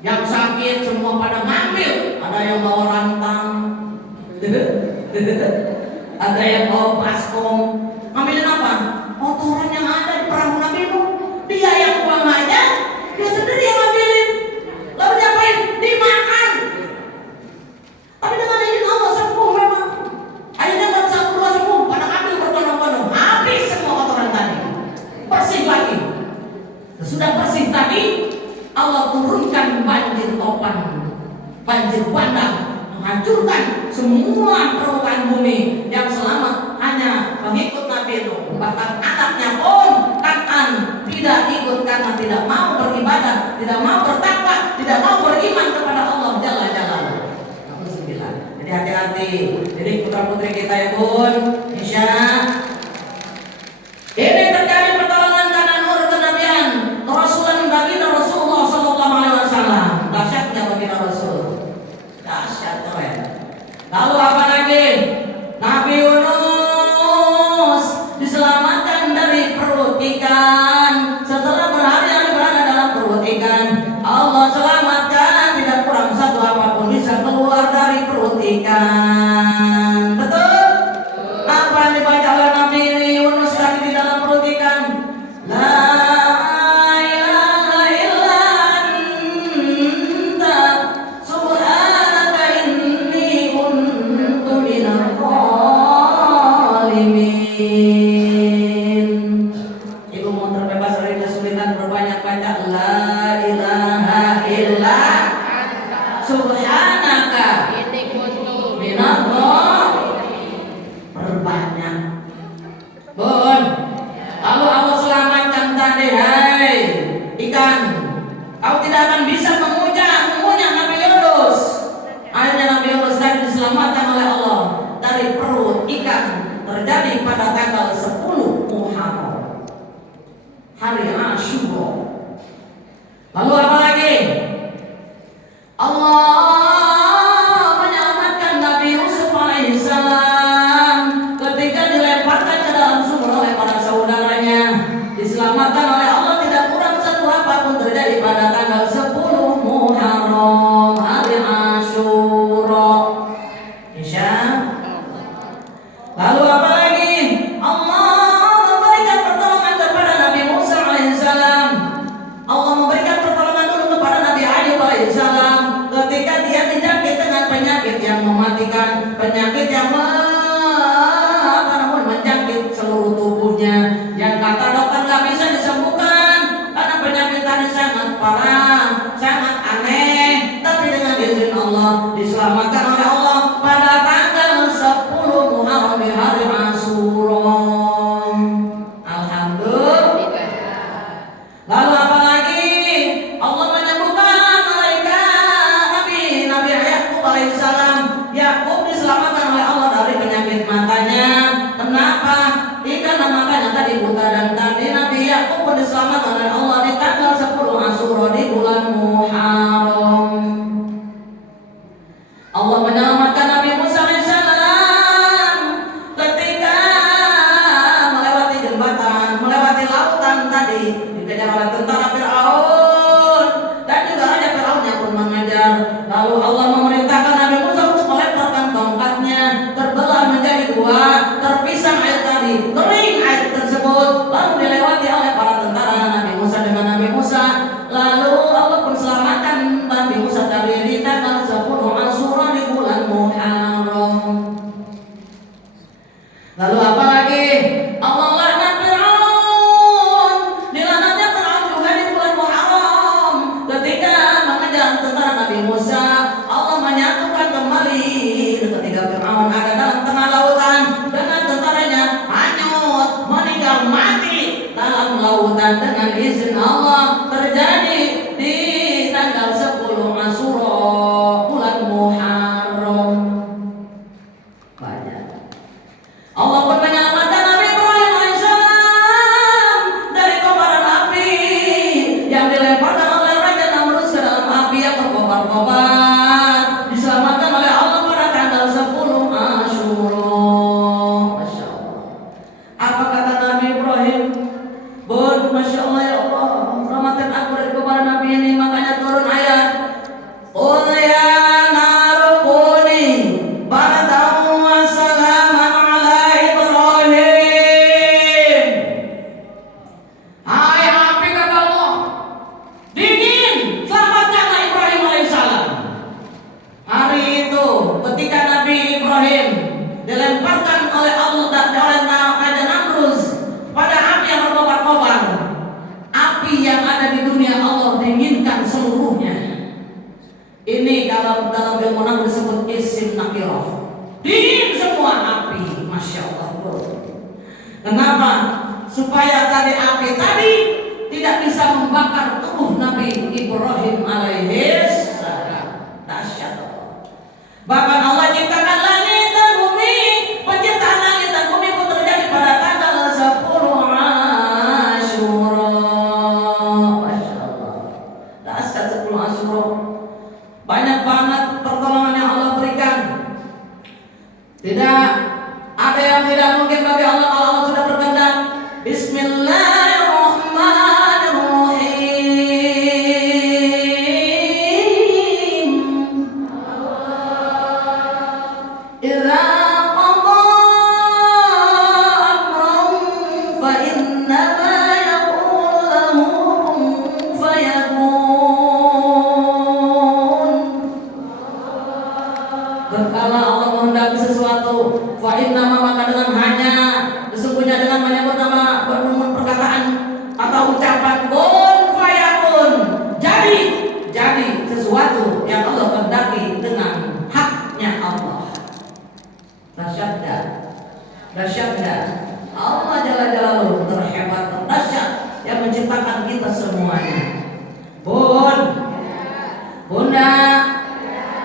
Yang sakit semua pada ngambil. Ada yang bawa rantang, ada yang bawa baskom. Ngambilin apa? Kotoran yang ada di perahu Nabi Nuh. Dia yang buang aja, dia sendiri yang ngambilin. Lalu diapain? Dimakan. Tapi dengan izin Allah sembuh memang. Akhirnya baru satu dua sembuh, pada ambil berbondong-bondong. Habis semua kotoran tadi, bersih lagi. Sudah bersih tadi, Allah turunkan banjir topan, banjir bandang, menghancurkan semua permukaan bumi. Yang selamat hanya pengikut Nabi Nuh. Bahkan anaknya pun Kan'an tidak ikut karena tidak mau beribadah, tidak mau bertakwa, tidak mau beriman kepada Allah Jalla Jalaluhu. Jadi hati-hati. Jadi putra-putri kita ya Bun, Insya ini terjadi pertolongan karena nur kenabian, kerasulan bagi Rasulullah Sallallahu Alaihi Wasallam. Dahsyatnya bagi Rasul, dahsyat keren. Lalu apa lagi? Nabi Yunus diselamatkan dari perut ikan. Setelah berhari-hari berada dalam perut ikan, Allah selamatkan, tidak kurang satu apapun bisa keluar dari perut ikan. Betul? Apa yang dibaca oleh Nabi Yunus tadi di dalam perut ikan? La ilaha illa anta subhanaka inni kuntu minadh dhalimin. Ibu mau terbebas dari kesulitan, berbanyak baca la ilaha illa subhanaka Ini kuntu minadh berbanyak. Bun, lalu Allah selamatkan tadi, hai ikan, kau tidak akan bisa mengunyah Nabi Yunus. Akhirnya Nabi Yunus tadi diselamatkan oleh Allah dari perut ikan. Terjadi pada tanggal 10 Muharram, hari Asyura. Lalu apa lagi? Allah menyelamatkan Nabi Yusuf alaihissalam ketika dilemparkan ke dalam sumur oleh para saudaranya. Diselamatkan oleh Allah, tidak kurang satu apapun terjadi pada tanggal 10 Muharram, hari Asyura. Insya. Lalu apa lagi? Allah memberikan pertolongan kepada Nabi Musa alaihissalam. Allah memberikan pertolongan dulu kepada Nabi Ayub alaihissalam ketika dia dijangkit dengan penyakit yang mematikan, penyakit yang menjangkit seluruh tubuhnya, yang kata dokter nggak bisa disembuhkan karena penyakit tadi sangat parah, sangat aneh. Tapi dengan izin Allah diselamatkan oleh Allah pada tanggal 10 Muharram di hari Asyura. Alhamdulillah. Lalu apa lagi? Allah menyembuhkan Nabi Yakub alaihissalam. Yakub diselamatkan oleh Allah dari penyakit matanya. Kenapa? Karena matanya tadi buta, dan tadi Nabi Yakub pun diselamatkan oleh Allah di tanggal 10 Asyura di bulan Muharram. Allah menyelamatkan Nabi Musa alaihissalam ketika melewati jembatan, melewati lautan tadi, dikejar oleh tentara Fir'aun dan juga raja Fir'aunnya pun mengejar. Lalu Allah memerintahkan Nabi Musa untuk melemparkan tongkatnya, terbelah menjadi dua, terpisah air tadi, kering air tersebut, lalu dilewati oleh para tentara Nabi Musa dengan Nabi Musa. Lalu Allah pun selamatkan Nabi Musa tadi di tanggal 10 Asyura di bulan Muharram. Lalu apa lagi? Allah laknat Fir'aun. Dilaknatnya Fir'aun juga di bulan Muharram ketika mengejar tentara Nabi Musa. Allah menyatukan kembali ketika Fir'aun ada dalam tengah lautan dengan tentaranya hanyut, meninggal mati dalam lautan dengan izin Allah, terjadi di tanggal 10 Asyura bulan Muharram. Banyak. Allah pun menyelamatkan Nabi Ibrahim alaihissalam dari kobaran api yang dilemparkan oleh Raja Namrud ke dalam api yang berkobar-kobar. Diselamatkan oleh Allah pada tanggal 10 Asyura. Masya Allah. Apa kata Nabi Ibrahim? Bun, Masya Allah ya Allah, selamatkan aku dari kobaran api ini. Makanya turun ayat, Qul ya naru kuni bardan wa salaman ala Ibrahim. Hai api, kata Allah, dingin, selamatkanlah Ibrahim alaihissalam. Hari itu ketika Nabi Ibrahim dilemparkan oleh Allah dan oleh Raja Namrud pada api yang berkobar-kobar, api yang ada di dunia Allah dinginkan seluruhnya. Ini dalam ilmu nahu disebut isim nakirah, dingin semua api. Masya Allah. Kenapa? Supaya tadi api tadi tidak bisa membakar tubuh Nabi Ibrahim alaihissalam. Dahsyat Allah. Bahkan Allah ciptakan langit dan bumi. Penciptaan langit dan bumi pun terjadi pada tanggal 10 Asyura. Masya Allah. Dahsyat 10 Asyura. Banyak banget pertolongan yang Allah berikan. Tidak ada yang tidak mungkin bagi Allah kalau Allah sudah berkehendak. Bismillahirrahmanirrahim. Idza qada amran fa innama yaqulu lahu kun fayakun. Berkala Allah menghendaki sesuatu, fa innama, maka dengan hanya, sesungguhnya dengan menyebut nama, berumur perkataan atau ucapan kun fayakun, jadi sesuatu yang Allah kehendaki dengan haknya Allah. Dahsyat. Allah Jalla Jalaluhu terhebat, terdahsyat yang menciptakan kita semuanya. Bunda,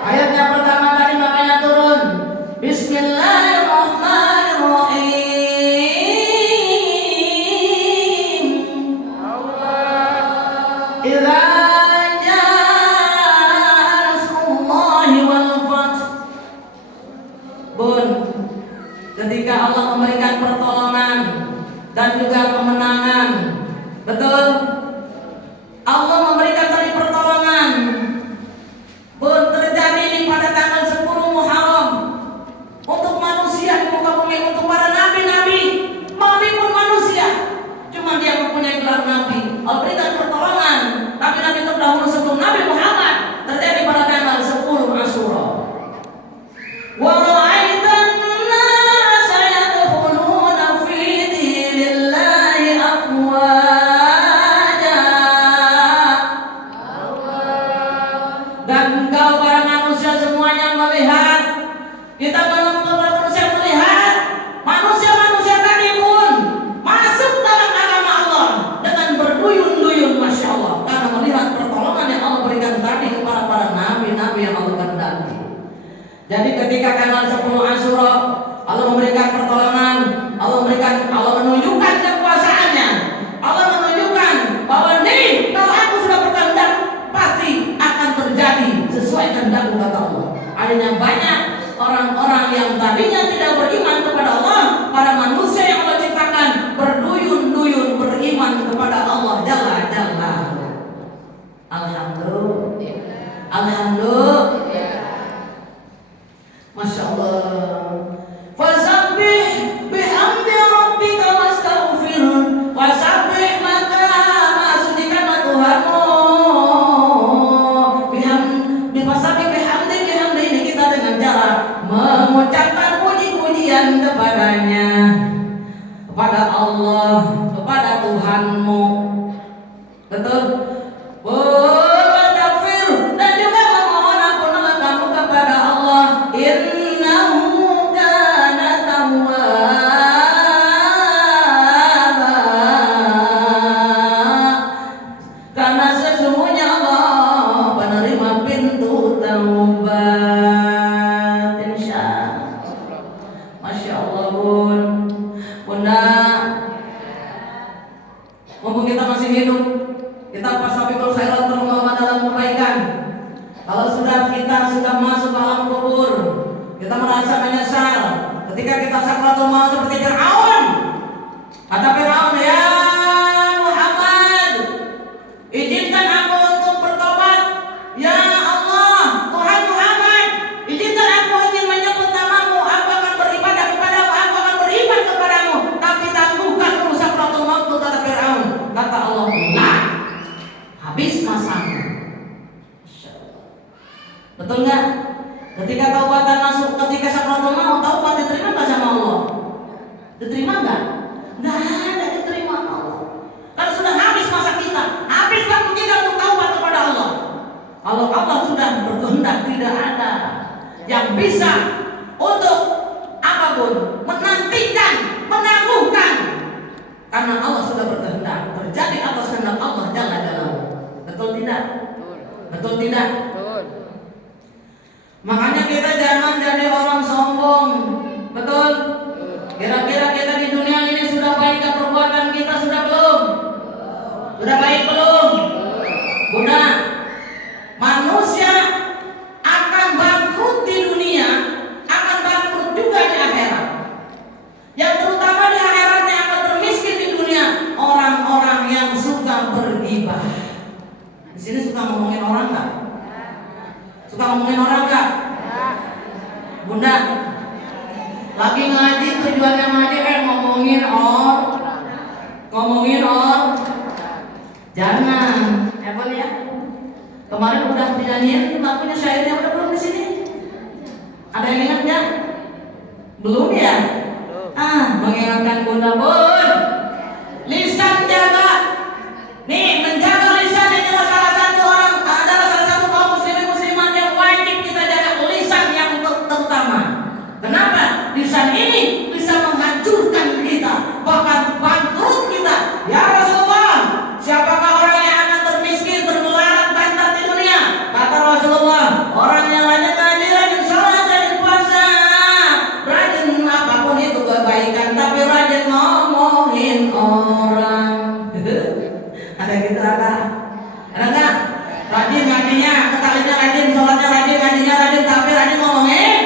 ayat yang pertama tadi makanya turun. Bismillahirrahmanirrahim. Idza jaa nasrullahi wal fath. Bun, ketika Allah memberikan pertolongan dan juga kemenangan, betul? Allah memberikan tadi pertolongan. Bun, terjadi ini pada tanggal 10 Muharram untuk manusia di muka bumi, untuk para nabi-nabi. Nabi pun manusia, cuma dia mempunyai gelar nabi. Allah berikan pertolongan, tapi nabi terdahulu sebelum Nabi Muhammad terjadi pada tanggal 10 Asyura. Wa ra'aitan nasa yadkhuluna fi dinillahi afwaja. Dan engkau para manusia semuanya melihat, kita belum manusia melihat manusia-manusia tadi pun masuk dalam agama Allah dengan berduyun-duyun, Masya Allah, karena melihat pertolongan yang Allah berikan tadi kepada para nabi-nabi yang Allah kehendaki. Jadi ketika tanggal 10 Asyura Allah memberikan pertolongan, Allah menunjukkan kekuasaannya, Allah menunjukkan bahwa nih kalau aku sudah yang tadinya tidak beriman kepada Allah, para manusia yang Allah ciptakan berduyun-duyun beriman kepada Allah Jalla Jalla. Alhamdulillah. Alhamdulillah. Masya Allah. Fasabbih bihamdi rabbika wastaghfir. Fasabbih maka maksudkan Tuhanmu. Fasabbih bihamdi ini kita dengan cara mengucapkan puji-pujian kepadanya, kepada Allah, kepada Tuhanmu. Betul? Dan juga memohon ampunan kamu kepada Allah. Innahu kana tawwaba. Karena sesungguhnya Allah penerima pintu taubat. Insyaallah. Masya Allah Bun. Bunda, mumpung kita masih hidup, kita fastabiqul khairat, berlomba dalam kebaikan. Kalau kita sudah masuk alam kubur, kita merasa menyesal ketika kita sakratul maut seperti Fir'aun. Kata Fir'aun, ya Muhammad, izinkan aku untuk bertobat. Ya Allah, Tuhan Muhammad, izinkan aku ingin menyebut namamu. Aku akan beribadah kepadamu, aku akan beriman kepadamu. Tapi tangguhkan dulu sakratul maut, kata Fir'aun. Kata Allah, nah, habis masamu. Betul nggak? Ketika taubatan masuk, ketika sakratul maut, taubat diterima nggak sama Allah? Diterima nggak? Nggak ada diterima Allah. Karena sudah habis masa kita, habis waktu kita untuk taubat kepada Allah. Kalau Allah sudah berkehendak, tidak ada yang bisa untuk apapun menantikan, menangguhkan. Karena Allah sudah berkehendak, terjadi atas kehendak Allah Jalla Jalaluhu. Betul tidak? Betul tidak? Makanya kita jangan jadi orang sombong. Betul? Kira-kira kita di dunia ini sudah baik perbuatan kita, sudah belum? Sudah baik belum? Bunda, manusia akan bangkrut di dunia, akan bangkrut juga di akhirat. Yang terutama di akhiratnya akan termiskin di dunia orang-orang yang suka bergibah. Di sini suka ngomongin orang nggak? Suka ngomongin orang nggak? Bunda, lagi ngaji, tujuannya ngaji ngomongin orang. Jangan, apa ya? Kemarin udah dinyanyiin lagunya, syairnya udah belum di sini? Ada yang ingat nggak? Belum ya? Mengingatkan Bunda, Bun, lisan jaga. Nih, menjaga lisan ini adalah salah satu kaum muslimin muslimat yang wajib kita jaga. Lisan yang terutama. Kenapa? Lisan ini bisa menghancurkan kita, bahkan bangkrut kita. Ya Rasulullah, siapakah orang yang akan termiskin, bermelarat, bantat di dunia? Kata Rasulullah, orang yang rajin ngaji, rajin sholat, rajin puasa, rajin apapun itu kebaikan, tapi rajin ngomongin orang. Ada gitu ada nggak? Rajin ngajinya, ketalinya rajin, sholatnya rajin, ngajinya rajin, tapi rajin ngomongin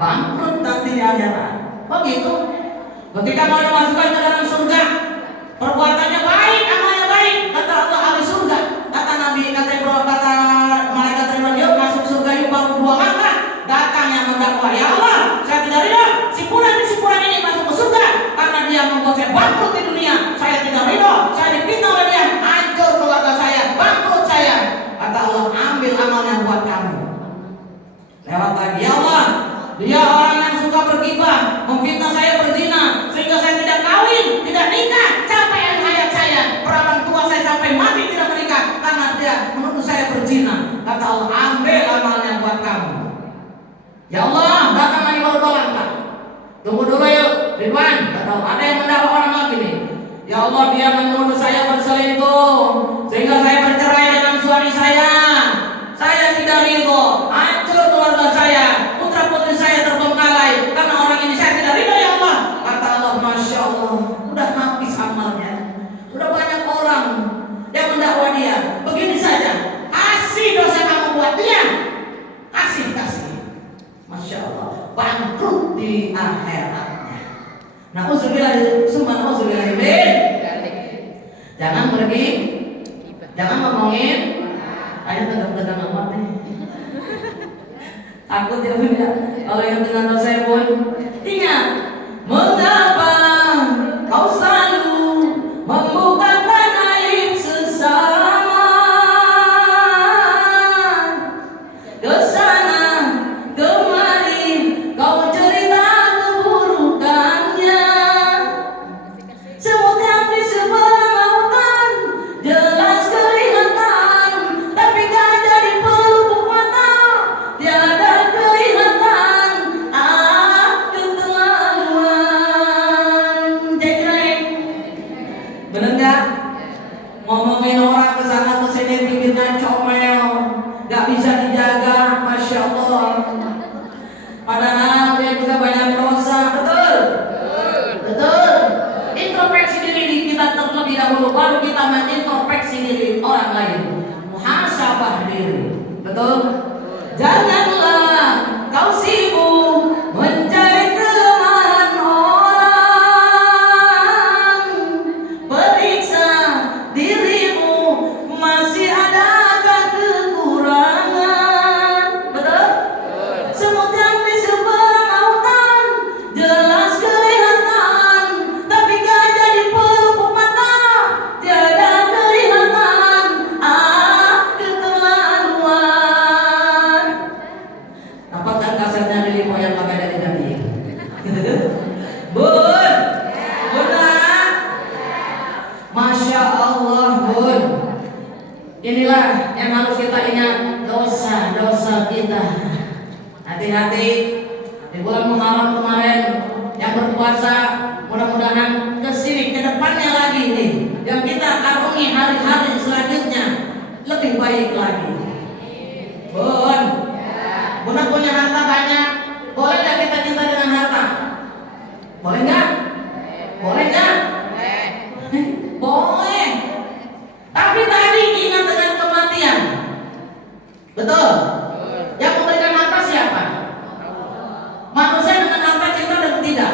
bangkrut nanti di akhirat. Begitu. Ketika mau dimasukkan ke dalam surga, perbuatannya baik, amalnya baik, kata Allah ahli surga. Kata Nabi, kata malaikat Ridwan, yuk masuk surga yuk, baru 2 langkah datang yang mendakwa, ya Allah, saya tidak ridho si fulan ini masuk ke surga karena dia membuat saya bangkrut di dunia. Saya tidak ridho, saya dipitnah oleh dia, hancur keluarga saya, bangkrut saya. Kata Allah, ambil amalnya buat kamu. Lewat lagi, ya Allah, dia orang yang suka bergibah, memfitnah saya berzina, sehingga saya tidak kawin, tidak nikah, sampai akhir hayat saya, orang tua saya sampai mati tidak menikah karena dia menuduh saya berzina. Kata Allah, ambil amalnya buat kamu. Ya Allah, datang lagi baru 2 langkah. Tunggu dulu yuk, Ridwan. Kata Allah, ada yang mendakwa orang lagi nih. Ya Allah, dia menuduh saya berselingkuh, sehingga saya bercerai dengan suami saya. Saya tidak ridho, hancur keluarga saya, putra putri saya terbengkalai karena orang ini. Saya tidak ridho ya Allah. Kata Allah, Masya Allah, udah habis amalnya. Udah banyak orang yang mendakwa dia. Begini saja, kasih dosa kamu buat dia. Kasih. Masya Allah. bangkrut di akhiratnya. Nauzubillah, summa nauzubillah min. Jangan pergi, jangan ngomongin. Ayo tegang-tegang amat nih. Takut ya bunda. Kalau yang dengan dosa pun ingat, mengapa kau selalu membukakan aib sesama, kesana kemari kau cerita keburukannya, semut yang di sebelah lautan jelas kelihatan, tapi gak jadi pelupuk mata, tiada kelihatan keterlaluan. Jekrek, bener gak? Ngomongin orang kesana kesini bibirnya comel, gak bisa dijaga, masya Allah. Padahal dia juga banyak dosa, betul? Betul. Introspeksi diri kita terlebih dahulu, baru kita mengintrospeksi diri orang lain. Muhasabah diri, betul? Janganlah kau sibuk mencari kelemahan orang, periksa dirimu masih adakah kekurangan, betul? Semut yang di seberang lautan jelas kelihatan, tapi gak jadi pelupuk mata, tiada kelihatan keterlaluan. Dapatkan kasetnya di limo yang pakai dari tadi. Bun, Bunda, masya Allah bun. Inilah yang harus kita ingat, dosa-dosa kita. Hati-hati di bulan Muharram kemarin yang berpuasa, mudah-mudahan kesini ke depannya lagi nih, yang kita arungi hari-hari selanjutnya lebih baik lagi. Bun, Bunda punya harta banyak, boleh nggak kita cinta dengan harta? Boleh nggak? Boleh nggak? Boleh. Tapi tadi ingat dengan kematian, betul? Yang memberikan harta siapa? Manusia dengan harta cinta dan tidak?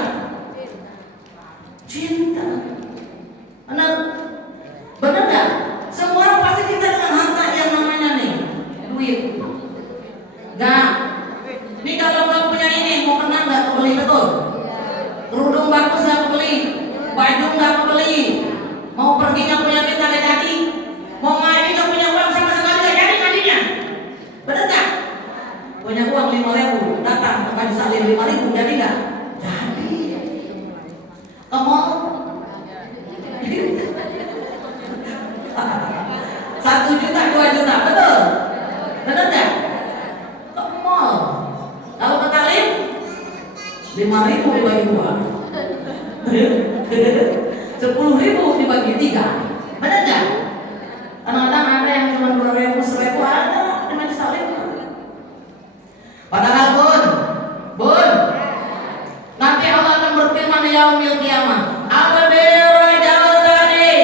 Cinta. Benar? Benar nggak? Semua orang pasti cinta dengan harta yang namanya nih duit. Nggak. Ini kalau nggak punya ini mau kena nggak kebeli, betul? Kerudung bagus nggak kebeli, baju nggak kebeli, mau pergi nggak punya duit nggak jadi, mau ngaji nggak punya uang sama sekali nggak jadi ngajinya. Benar nggak? Punya uang 5.000, datang ke majelis taklim 5.000, jadi nggak? Jadi. Ke mall 1 juta 2 juta, betul? Benar nggak? Ke mall. Kalau ke taklim 5.000 dibagi 2, 10.000 dibagi 3, benar nggak? Kadang-kadang ada yang cuma 2.000, 1.000 ada di majelis taklim. Padahal bun, nanti Allah akan berfirman di yaumil qiyamah, apabila jauh tadi,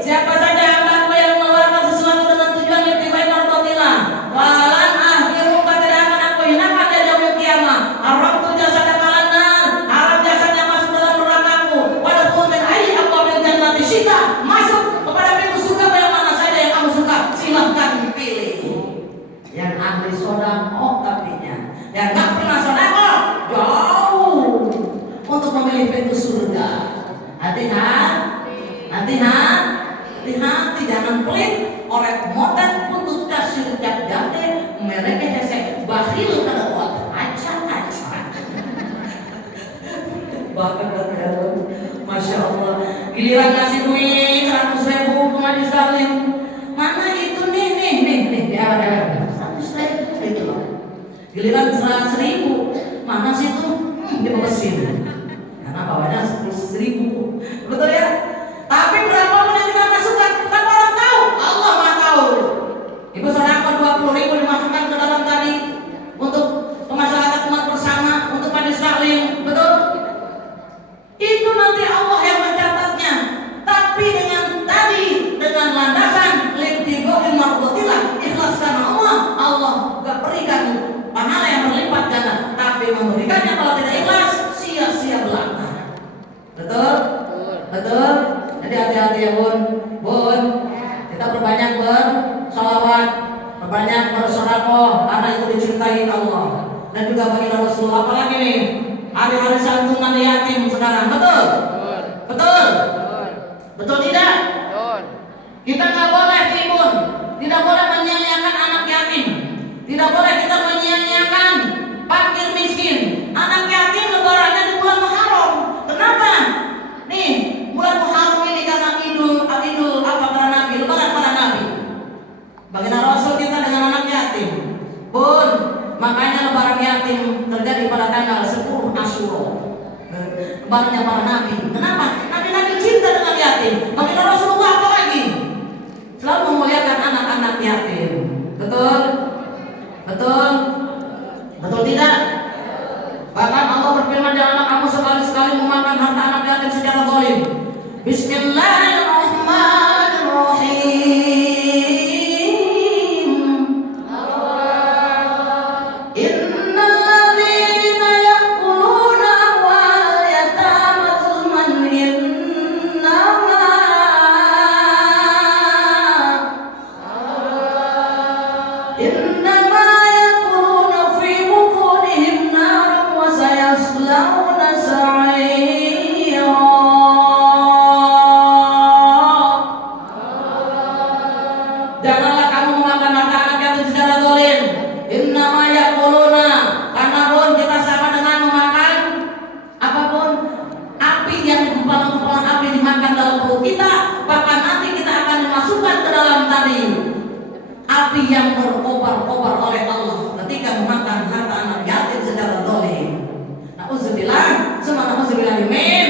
siapa saja hambaku yang mengeluarkan sesuatu dengan tujuan ittibai mardatillah, falan akhiru tidak akan aku hinakan di yaumil qiyamah. Haram tu jasad kalanna, haram jasadnya masuk dalam nerakaku. Wadkhul min ayyi abwabil jannati syita, masuk kepada pintu surga yang mana saja yang kamu suka, silahkan pilih. Yang ahli sedekah tapinya, yang nggak pernah sedekah jauh untuk memilih pintu surga. Hati-hati, jangan pelit, korek modal untuk kasih jade, mereka hese bakhil kedekuat, aca. Bahkan masya Allah, giliran ngasih duit 100.000 ke majelis taklim, mana itu nih, ya. 100.000 itu loh. Giliran 100.000, mana sih itu? Diberesin. Karena bawahnya 10.000, betul ya? Tapi berapa menit kita masukkan? Kan orang tahu, Allah mah tahu. Ibu sedekah 20.000 dimasukkan ke dalam tadi untuk kemaslahatan umat bersama, untuk majelis taklim, betul? Itu nanti Allah yang mencatatnya. Tapi dengan landasan libtigoil mardatillah, ikhlas karena Allah gak berikan pahala yang berlipat ganda, tapi memberikannya hari-hari santunan yatim sekarang, betul? Betul? Betul tidak? Kita nggak boleh timbun, tidak boleh menyia-nyiakan anak yatim, tidak boleh kita menyia-nyiakan fakir miskin. Anak yatim lebarannya di bulan Muharram. Kenapa? Nih, bulan Muharram ini karena idul apa para nabi, lebaran para nabi. Bagaimana Rasul kita dengan anak yatim? Bun, makanya lebaran yatim terjadi pada tanggal 10 Asyura. Lebarannya para nabi. Kenapa? Nabi-nabi cinta dengan yatim. Bagaimana Rasulullah apa lagi? Selalu memuliakan anak-anak yatim. Betul? Betul? Betul tidak? Bahkan Allah berfirman, janganlah kamu sekali-sekali memakan harta anak yatim secara zalim. Bismillahirrahmanirrahim. Innalladzina ya'kuluna amwalal yatama zulman innama ya'kuluna fi butunihim naran wa sayaslawna sa'ira. Janganlah kamu memakan harta anak yatim secara zalim. Innama ya'kuluna, karena pun kita sama dengan memakan apapun api yang gumpalan-gumpalan api dimakan dalam perut kita, bahkan nanti kita akan dimasukkan ke dalam tadi api yang berkobar-kobar oleh Allah ketika memakan harta anak yatim secara zalim. Nauzubillah, semua nauzubillah min.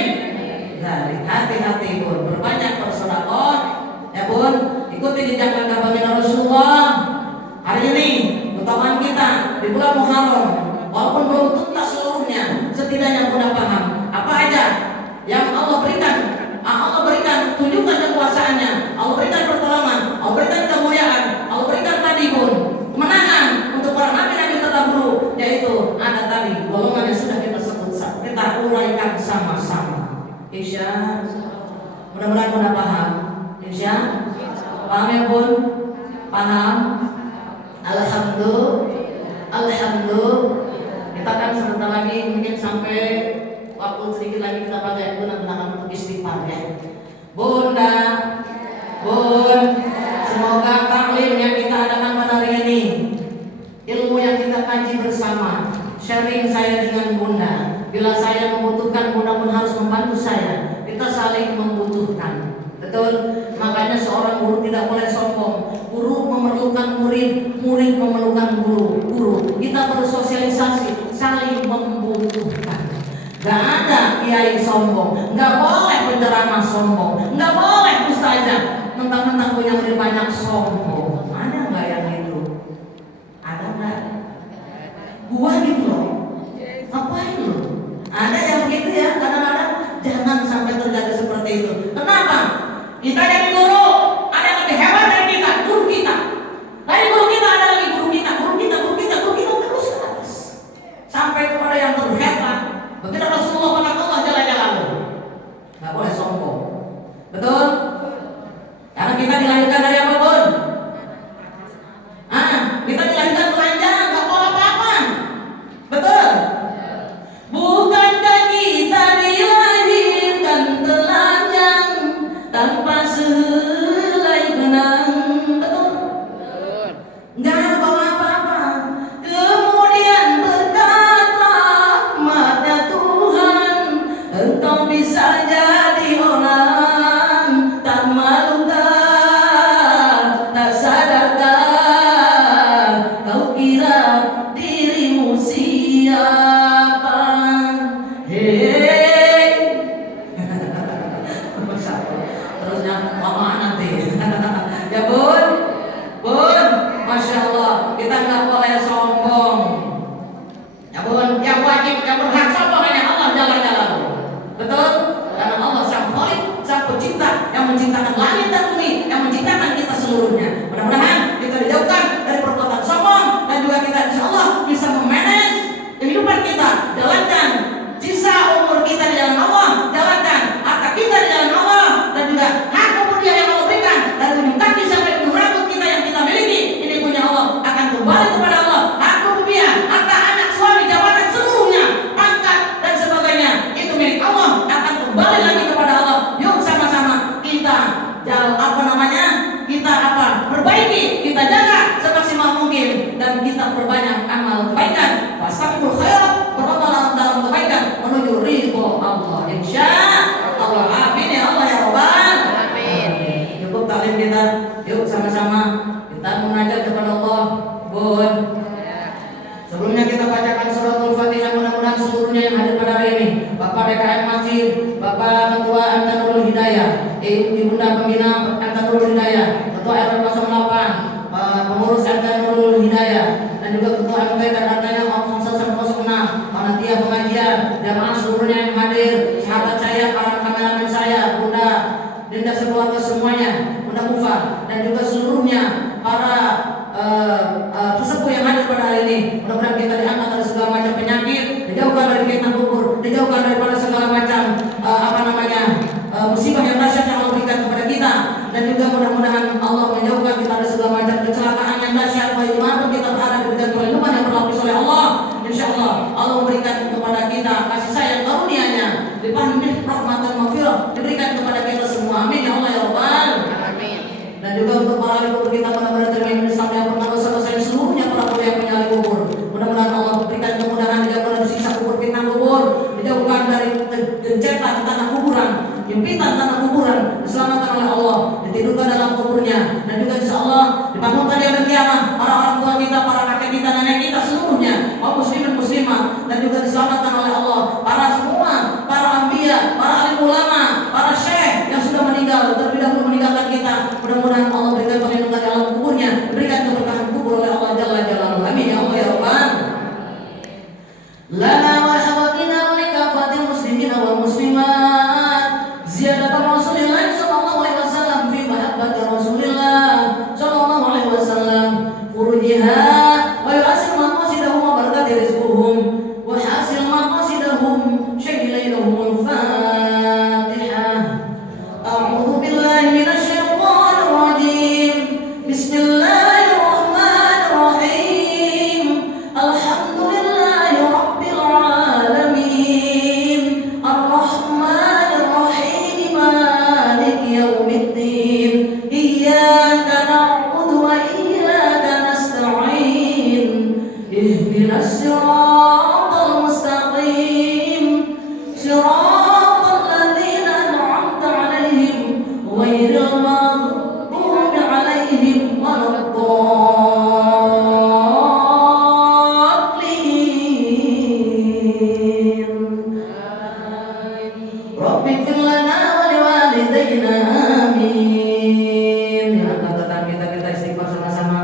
Dari hati-hati pun berbanyak bersedekah, ya pun ikuti jejak langkah baginda Rasulullah. Hari ini keutamaan kita di bulan Muharram, walaupun belum tuntas seluruhnya, setidaknya mudah paham apa aja yang Allah berikan. Allah berikan tunjukkan kekuasaannya, Allah berikan pertolongan, Allah berikan kemuliaan, Allah berikan tadi pun kemenangan untuk para nabi-nabi terdahulu, yaitu ada tadi golongan yang sudah kita sebut, kita uraikan sama-sama. Insya mudah-mudahan mudah paham. Insya paham ya pun? Paham? Alhamdulillah. Kita kan sebentar lagi mungkin sampai waktu sedikit lagi kita pakai gunakan untuk istighfar ya. Bunda, Bun, semoga taklim yang kita adakan pada hari ini, ilmu yang kita kaji bersama, sharing saya dengan Bunda. Bila saya membutuhkan, Bunda pun harus membantu saya. Kita saling membutuhkan. Betul? Makanya seorang guru tidak boleh sombong. Guru memerlukan murid, murid memerlukan guru. Kita bersosialisasi, saling membutuhkan. Gak ada kiai sombong, gak boleh penceramah sombong, gak boleh ustazah mentang-mentang punya murid banyak sombong. Ada nggak yang itu? Ada nggak? Gua gitu loh. Ngapain lo? Ada yang begitu ya. Kadang-kadang jangan sampai terjadi seperti itu. Kenapa? Kita jadi guru, ada yang lebih hebat dari kita, guru kita. Dari guru kita ada lagi guru kita terus sampai kepada yang terhebat. Begitu Rasulullah pada Allah jalan-jalan. Nggak boleh sombong. Betul? Karena kita dilahirkan dari apa pun. Kita dilahirkan telanjang, nggak boleh apa-apa. Betul? Bukankah kita dilahirkan telanjang tanpa selai benang? Betul? Nggak bawa apa-apa. Kemudian berkat rahmatnya Tuhan, engkau bisa jadi orang tak malukan, tak sadarkan, kau kira dirimu siapa? Hei, terusnya mama nanti. Ya bun, masya Allah, kita nggak boleh sombong. Ya bun, yang wajib, yang berhak sombong hanya Allah jalan-jalan. Betul? Karena Allah sang Khalik, sang pencipta yang menciptakan langit dan bumi, yang menciptakan kita seluruhnya. Mudah-mudahan kita dijauhkan dari perbuatan sombong dan juga kita insya Allah bisa memanage kehidupan kita, jalankan sisa umur Bapak DKM Masjid, Bapak Ketua MT Nurul Hidayah, Ibunda Pembina MT Nurul Hidayah, Ketua RW 08, pengurus MT Nurul Hidayah, dan juga Ketua MT Terdakanya 0106, panitia pengajian, jamaah seluruhnya yang hadir, sahabat saya, para kameramen saya, Bunda Dinda sekeluarga semuanya, Bunda Mufa, dan juga seluruhnya para sesepuh yang hadir pada hari ini. Mudah-mudahan kita diangkat dari segala macam penyakit, dijauhkan dari fitnah kubur, dijauhkan daripada segala macam musibah yang dahsyat yang Allah berikan kepada kita, dan juga mudah-mudahan Allah menjauhkan kita dari segala macam kecelakaan yang dahsyat. Baik dimanapun kita berada, diberikan perlindungan yang berlapis oleh Allah. Insya Allah Allah memberikan kepada kita kasih sayang karunia-Nya, limpahan rahmat dan maghfirah diberikan kepada kita semua. Amin ya Allah ya Rabbal. Amin. Dan juga untuk para ahli kubur kita benar-benar terima Islam yang pernah dosa-dosa seluruhnya, para mulia yang punya ahli kubur. Mudah-mudahan Allah berikan kemudahan, dijauhkan dari siksa kubur, fitnah kubur, dijauhkan dari gencetan tanah kuburan, impitan tanah kuburan, diselamatkan oleh Allah, ditidurkan dalam kuburnya, dan juga insya Allah dibangunkan di hari kiamat para orang tua kita, para kakek kita, nenek kita seluruhnya, kaum muslimin muslimah, dan juga diselamatkan oleh Allah para semua, para anbiya, para alim ulama, para syekh yang sudah meninggal, terlebih dahulu meninggalkan kita. Mudah-mudahan Allah berikan perlindungan di alam kuburnya, berikan keberkahan kubur oleh Allah Jalla Jalaluhu. Amin ya Allah ya Rabbal. Lana wa hawatina wa likafatil muslimina wal muslimat ziyadatan Rasulillah sallallahu alaihi wasallam fi mahabbati Rasulillah sallallahu alaihi wasallam furujiha wa yu'asil maqasidahum wa barakati rizquhum wa hasil maqasidahum syailailahumul Fatihah. A'udzu billahi minasy syaithanir rajim. Bismillahirrahmanirrahim. Alhamdulillahi rabbil alamin. Arrahmanir rahim. Maliki yaumiddin. Iyyaka na'budu wa iyyaka nasta'in. Ihdinas siratal mustaqim. Siratal ladzina an'amta 'alaihim ghairil maghdubi 'alaihim waladdallin. Rabbighfir lana wa liwalidayna amin. Ya Allah, tetap kita istighfar sama-sama,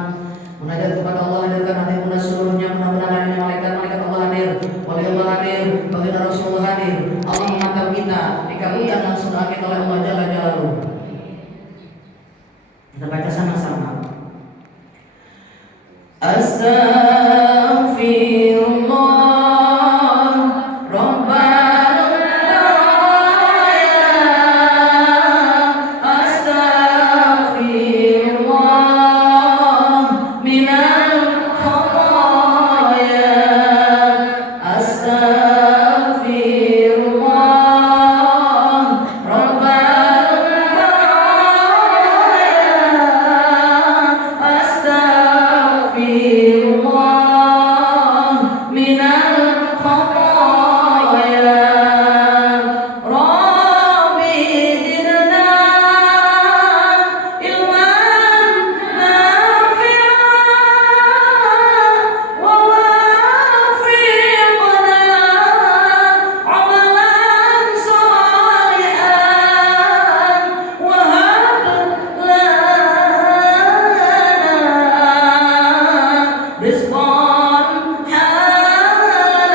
munajat kepada Allah, hadirkan hati bunda seluruhnya. Mudah-mudahan hari ini malaikat Allah hadir, wali Allah hadir, baginda Rasulullah hadir. Allah mengantar kita, dikabulkan langsung doa kita oleh Allah Jalla Jalaluhu. Kita baca sama-sama. Astaghfirullah Rabbal baraya. Astaghfirullah minal khataya. Astaghfirullah Rabbal baraya. Astaghfirullah minal khataya. Rabbi zidna ilman nafi'an wa wafiqna amalan salihan wa hab lana rizqan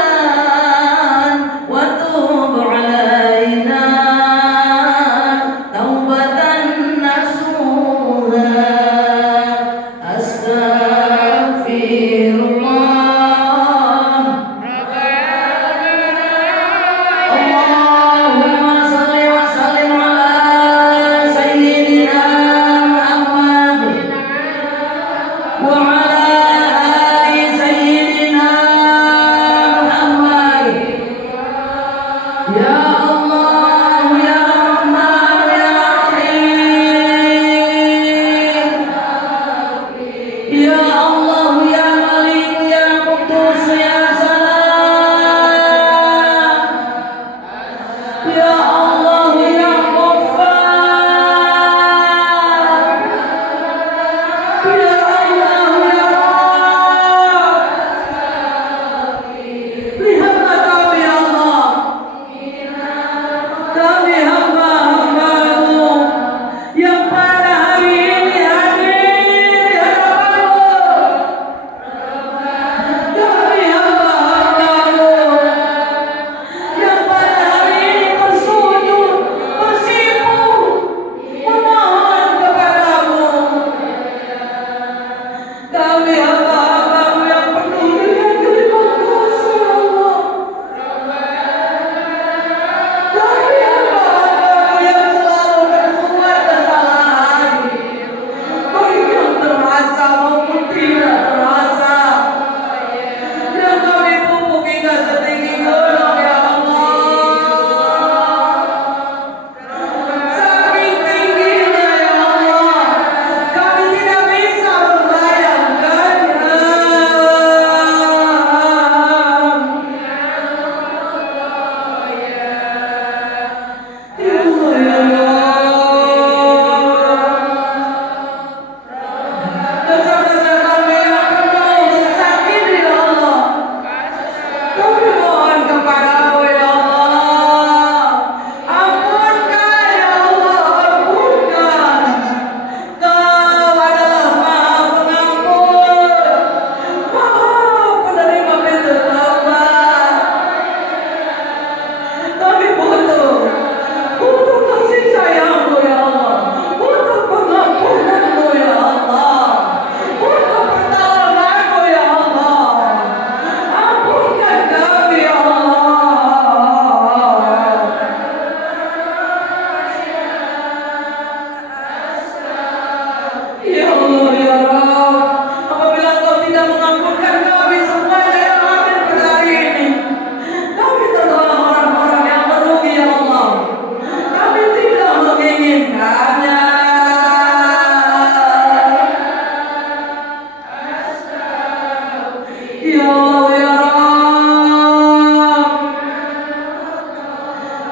halalan wa tub alaina taubatan nasuha. Astaghfirullah. Allahumma salli wa sallim ala sayyidina Muhammad wa ala ali sayyidina Muhammad. Ya Allah ya Rahman ya Rahim. Ya Allah ya Malik ya Quddus ya Salam. Ya Allah ya Ghaffar. Ya Allah ya Rabb. Lihatlah kami ya Allah.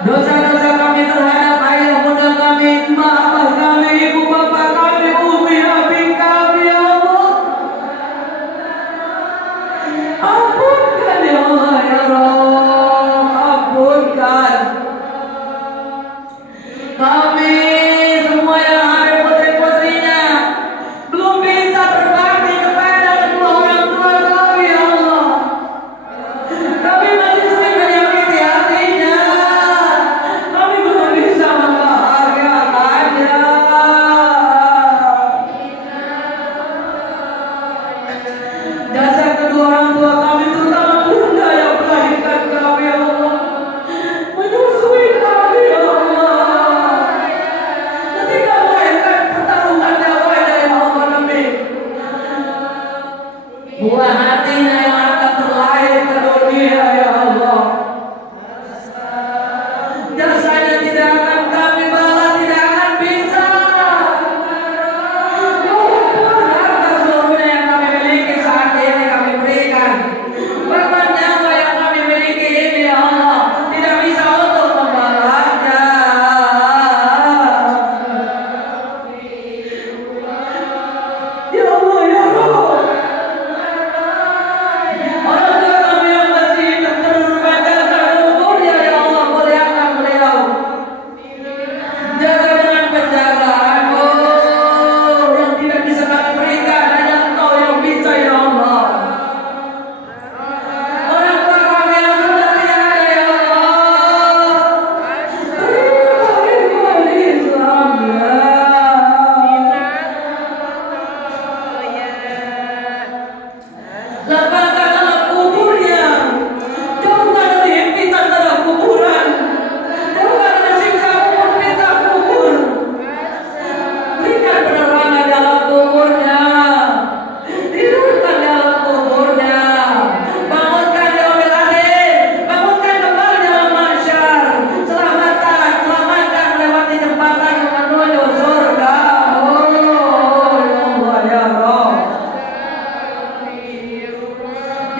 Dosa-dosa kami terhadap ayah bunda kami, emak abah kami, ibu bapak kami, umi abi kami, ya Allah. Ampunkan ya Allah ya Rabb, ampunkan kami semua yang ada putri-putrinya belum bisa berbakti kepada kedua orang tua kami ya Allah. Kami masih sering menyakiti hatinya. Kami belum bisa membahagiakannya. Jasa kedua orang tua kami, terutama bunda yang melahirkan kami ya Allah, menyusui kami ya Allah. Ketika melahirkan pertaruhan nyawanya ya Allah Nabi, buah hatinya yang akan terlahir ke dunia ya Allah. Jasanya tidak akan kami balas, tidak akan bisa. Walaupun harta seluruhnya yang kami miliki saat ini kami berikan, bahkan nyawa yang kami miliki ini ya Allah tidak bisa untuk membalasnya. Ya Allah ya Rabb, orang tua kami yang masih hidup terus berpanjangkan umurnya ya Allah, muliakan beliau. Jaga dengan penjagaanmu yang tidak bisa kami berikan, hanya Engkau yang bisa ya Allah. Orang tua kami yang sudah tiada ya Allah, terima Islamnya. Lapangkan dalam kuburnya, jauhkan dari himpitan dalam kuburan, jauhkan dari siksa kubur, fitnah kubur. Berikan penerangan dalam kuburnya, tidurkan dalam kuburnya, bangunkan di yaumil akhir, bangunkan kembali dalam mahsyar, selamatkan melewati jembatan menuju surga. Oh ya Allah ya Rabb,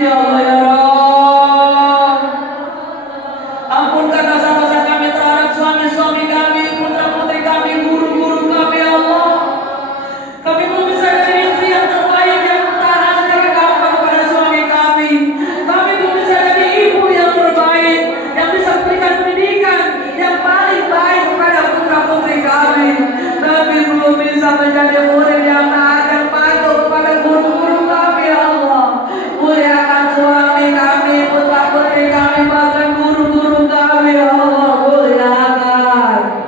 ya Allah ya Rabb, ampunkan dosa-dosa kami terhadap suami-suami kami, putra-putri kami, guru-guru kami ya Allah. Kami belum bisa jadi istri yang terbaik yang taat secara gampang kepada suami kami. Kami belum bisa jadi ibu yang terbaik yang bisa memberikan pendidikan yang paling baik kepada putra-putri kami. Kami belum bisa menjadi murid yang taat dan patuh kepada guru-guru kami ya Allah. Muliakan suami kami, putra-putri kami, bahkan guru-guru kami ya Allah, muliakan.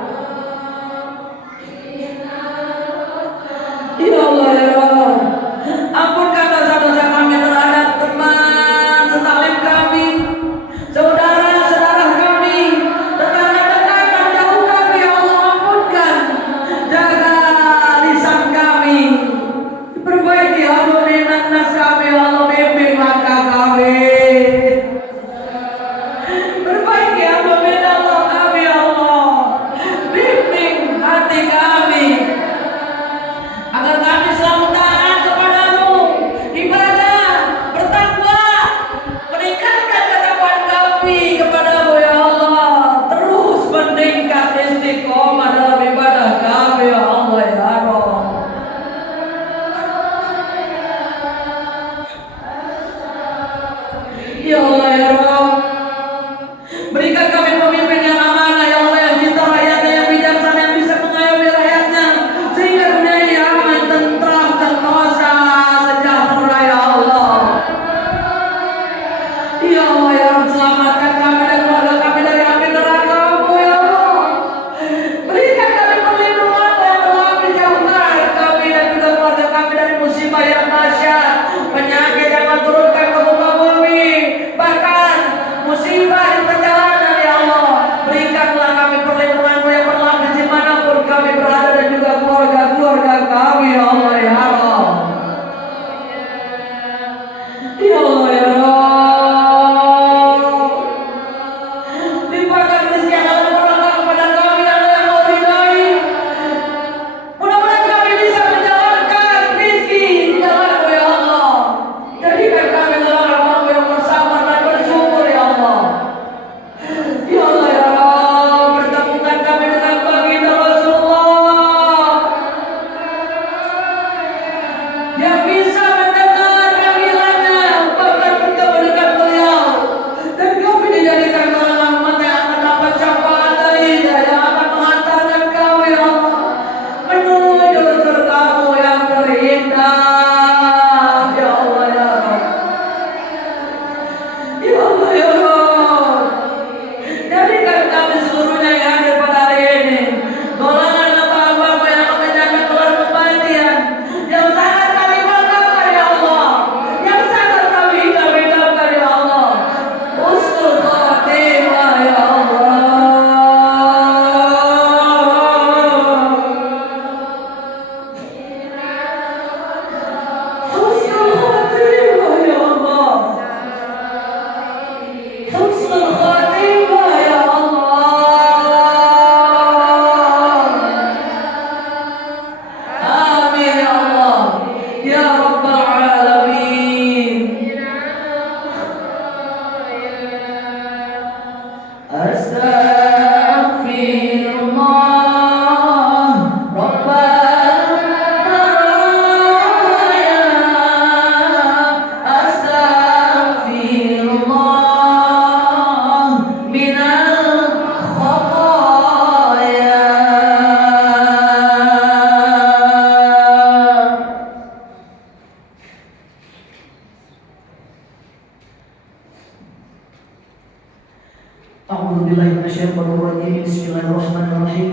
syaitonir rajim. Bismillahirrahmanirrahim.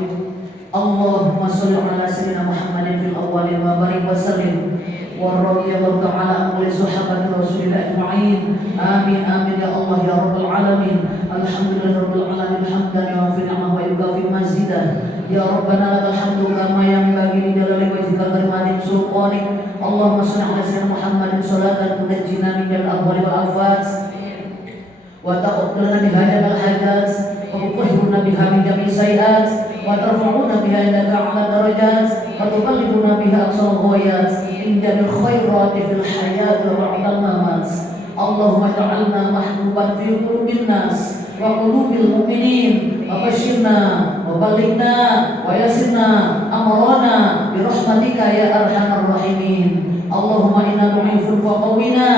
Allahumma shalli ala sayyidina Muhammadin fil awwalin wa barik wa sallim wa radhiyallahu ta'ala an sahabati Rasulillah ajma'in. Amin amin ya Allah ya rabbal alamin. Alhamdulillahirabbil alamin hamdan yuwafi ni'amahu wa yukafi mazidah. Ya Rabbana lakal hamdu kama yanbaghi li jalali wajhika karimati sultanik. Allahumma shalli ala sayyidina Muhammadin salatan tunajjina min al-ahwali wal afat wa ta'uduna biha al hajat wa tuqihuna biha min jami'i sayiat wa tarfa'una biha indaka 'ala darajat wa tuballighuna biha aqsal ghayat min jami'il khairati fil hayati wa 'ala mamat. Allahumma ja'alna mahbuban fi qulubin nas wa qulubil mu'minin wa bashirna wa ballighna wa yassirna amrana bi rahmatika ya arhamar rahimin. Allahumma inna du'ifun faqawina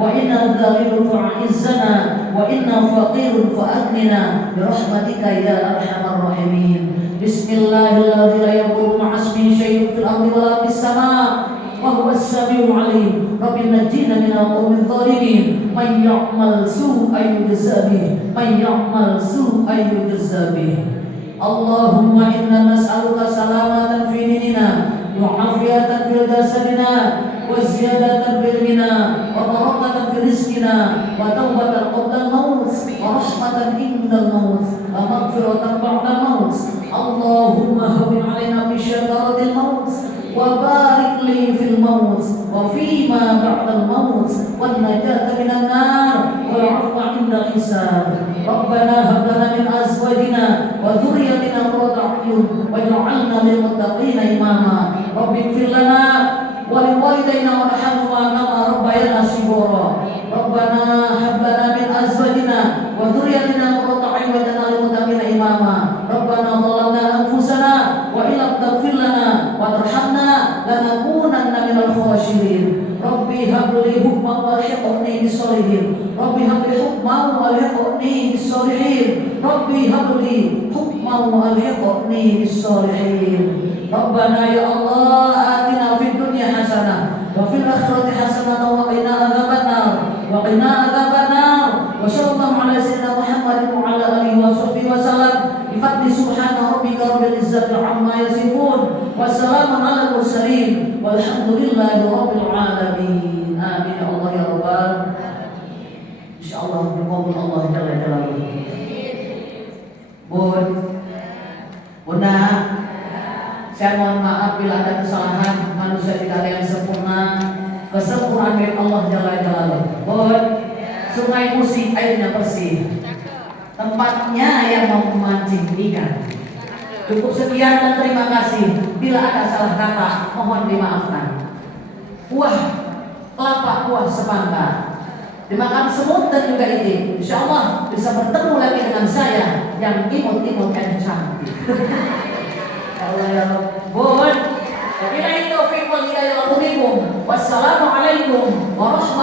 wa inna dhalilun fa'izzana wa inna faqirun fa'agnina bi rahmatika ya arhamar rahimin. Bismillahirrahmanirrahim. La yadurru ma'asmi syai'un fil ardi wa la fis sama' wa huwa as-sami'ul 'alim. Rabbi najjina minal qawmi adh-dhalimin. Man ya'mal su'an yujza bih, man ya'mal su'an yujza bih. Allahumma inna nas'aluka salamatan fi dinina wa 'afiyatan fil jasadina wa ziyadatan fil ilmina wa barakatan fi rizqina wa tawbatan qabla al-maut wa rahmatan indal maut wa maghfiratan ba'da al-maut. Allahumma hawwin 'alaina bi syakaratil maut wa barik li fil maut wa fima ba'da al-maut wan najata minan nar wal 'afwa 'inda al-hisab. Rabbana hab lana min azwajina wa dhurriyyatina qurrata a'yun waj'alna lil muttaqina imama. Rabbighfir lana wa liwalidayna warhamhuma kama rabbayana shighara. Rabbana hab lana min azwajina wa dhurriyyatina qurrata a'yun waj'alna lil muttaqina imama. Rabbana zalamna anfusana wa illam taghfir lana wa tarhamna lanakunanna minal khasirin. Rabbi habli hukman wa alhiqni bis solihin. Rabbi habli hukman wa alhiqni bis solihin. Rabbi habli hukman wa alhiqni bis solihin. Rabbana ya Allah atina fid dunya hasanah wa fil akhirati hasanah wa qina adzabannar wa qina adzabannar wa sallallahu ala sayyidina Muhammadin wa ala alihi wa sahbihi wa sallam. Bi subhana rabbika rabbil izzati amma yasifun wa salamun alal mursalin walhamdulillahi rabbil alamin. Amin ya Allah ya rabbal. Insyaallah diqabul Allah jalla jalaluhu. Bunda, saya mohon maaf bila ada kesalahan, manusia tidak ada yang sempurna. Kesempurnaan milik Allah jalla jalaluhu. Sungai Musi airnya bersih, tempatnya yang mau memancing ikan. Cukup sekian dan terima kasih. Bila ada salah kata, mohon dimaafkan. Kuah kelapa, kuah semangka, dimakan semut dan juga ini. Insya Allah bisa bertemu lagi dengan saya yang imut-imut dan cantik. Ya Allah ya Rabbul. Wabillahi taufiq wal hidayah. Wassalamualaikum warahmatullahi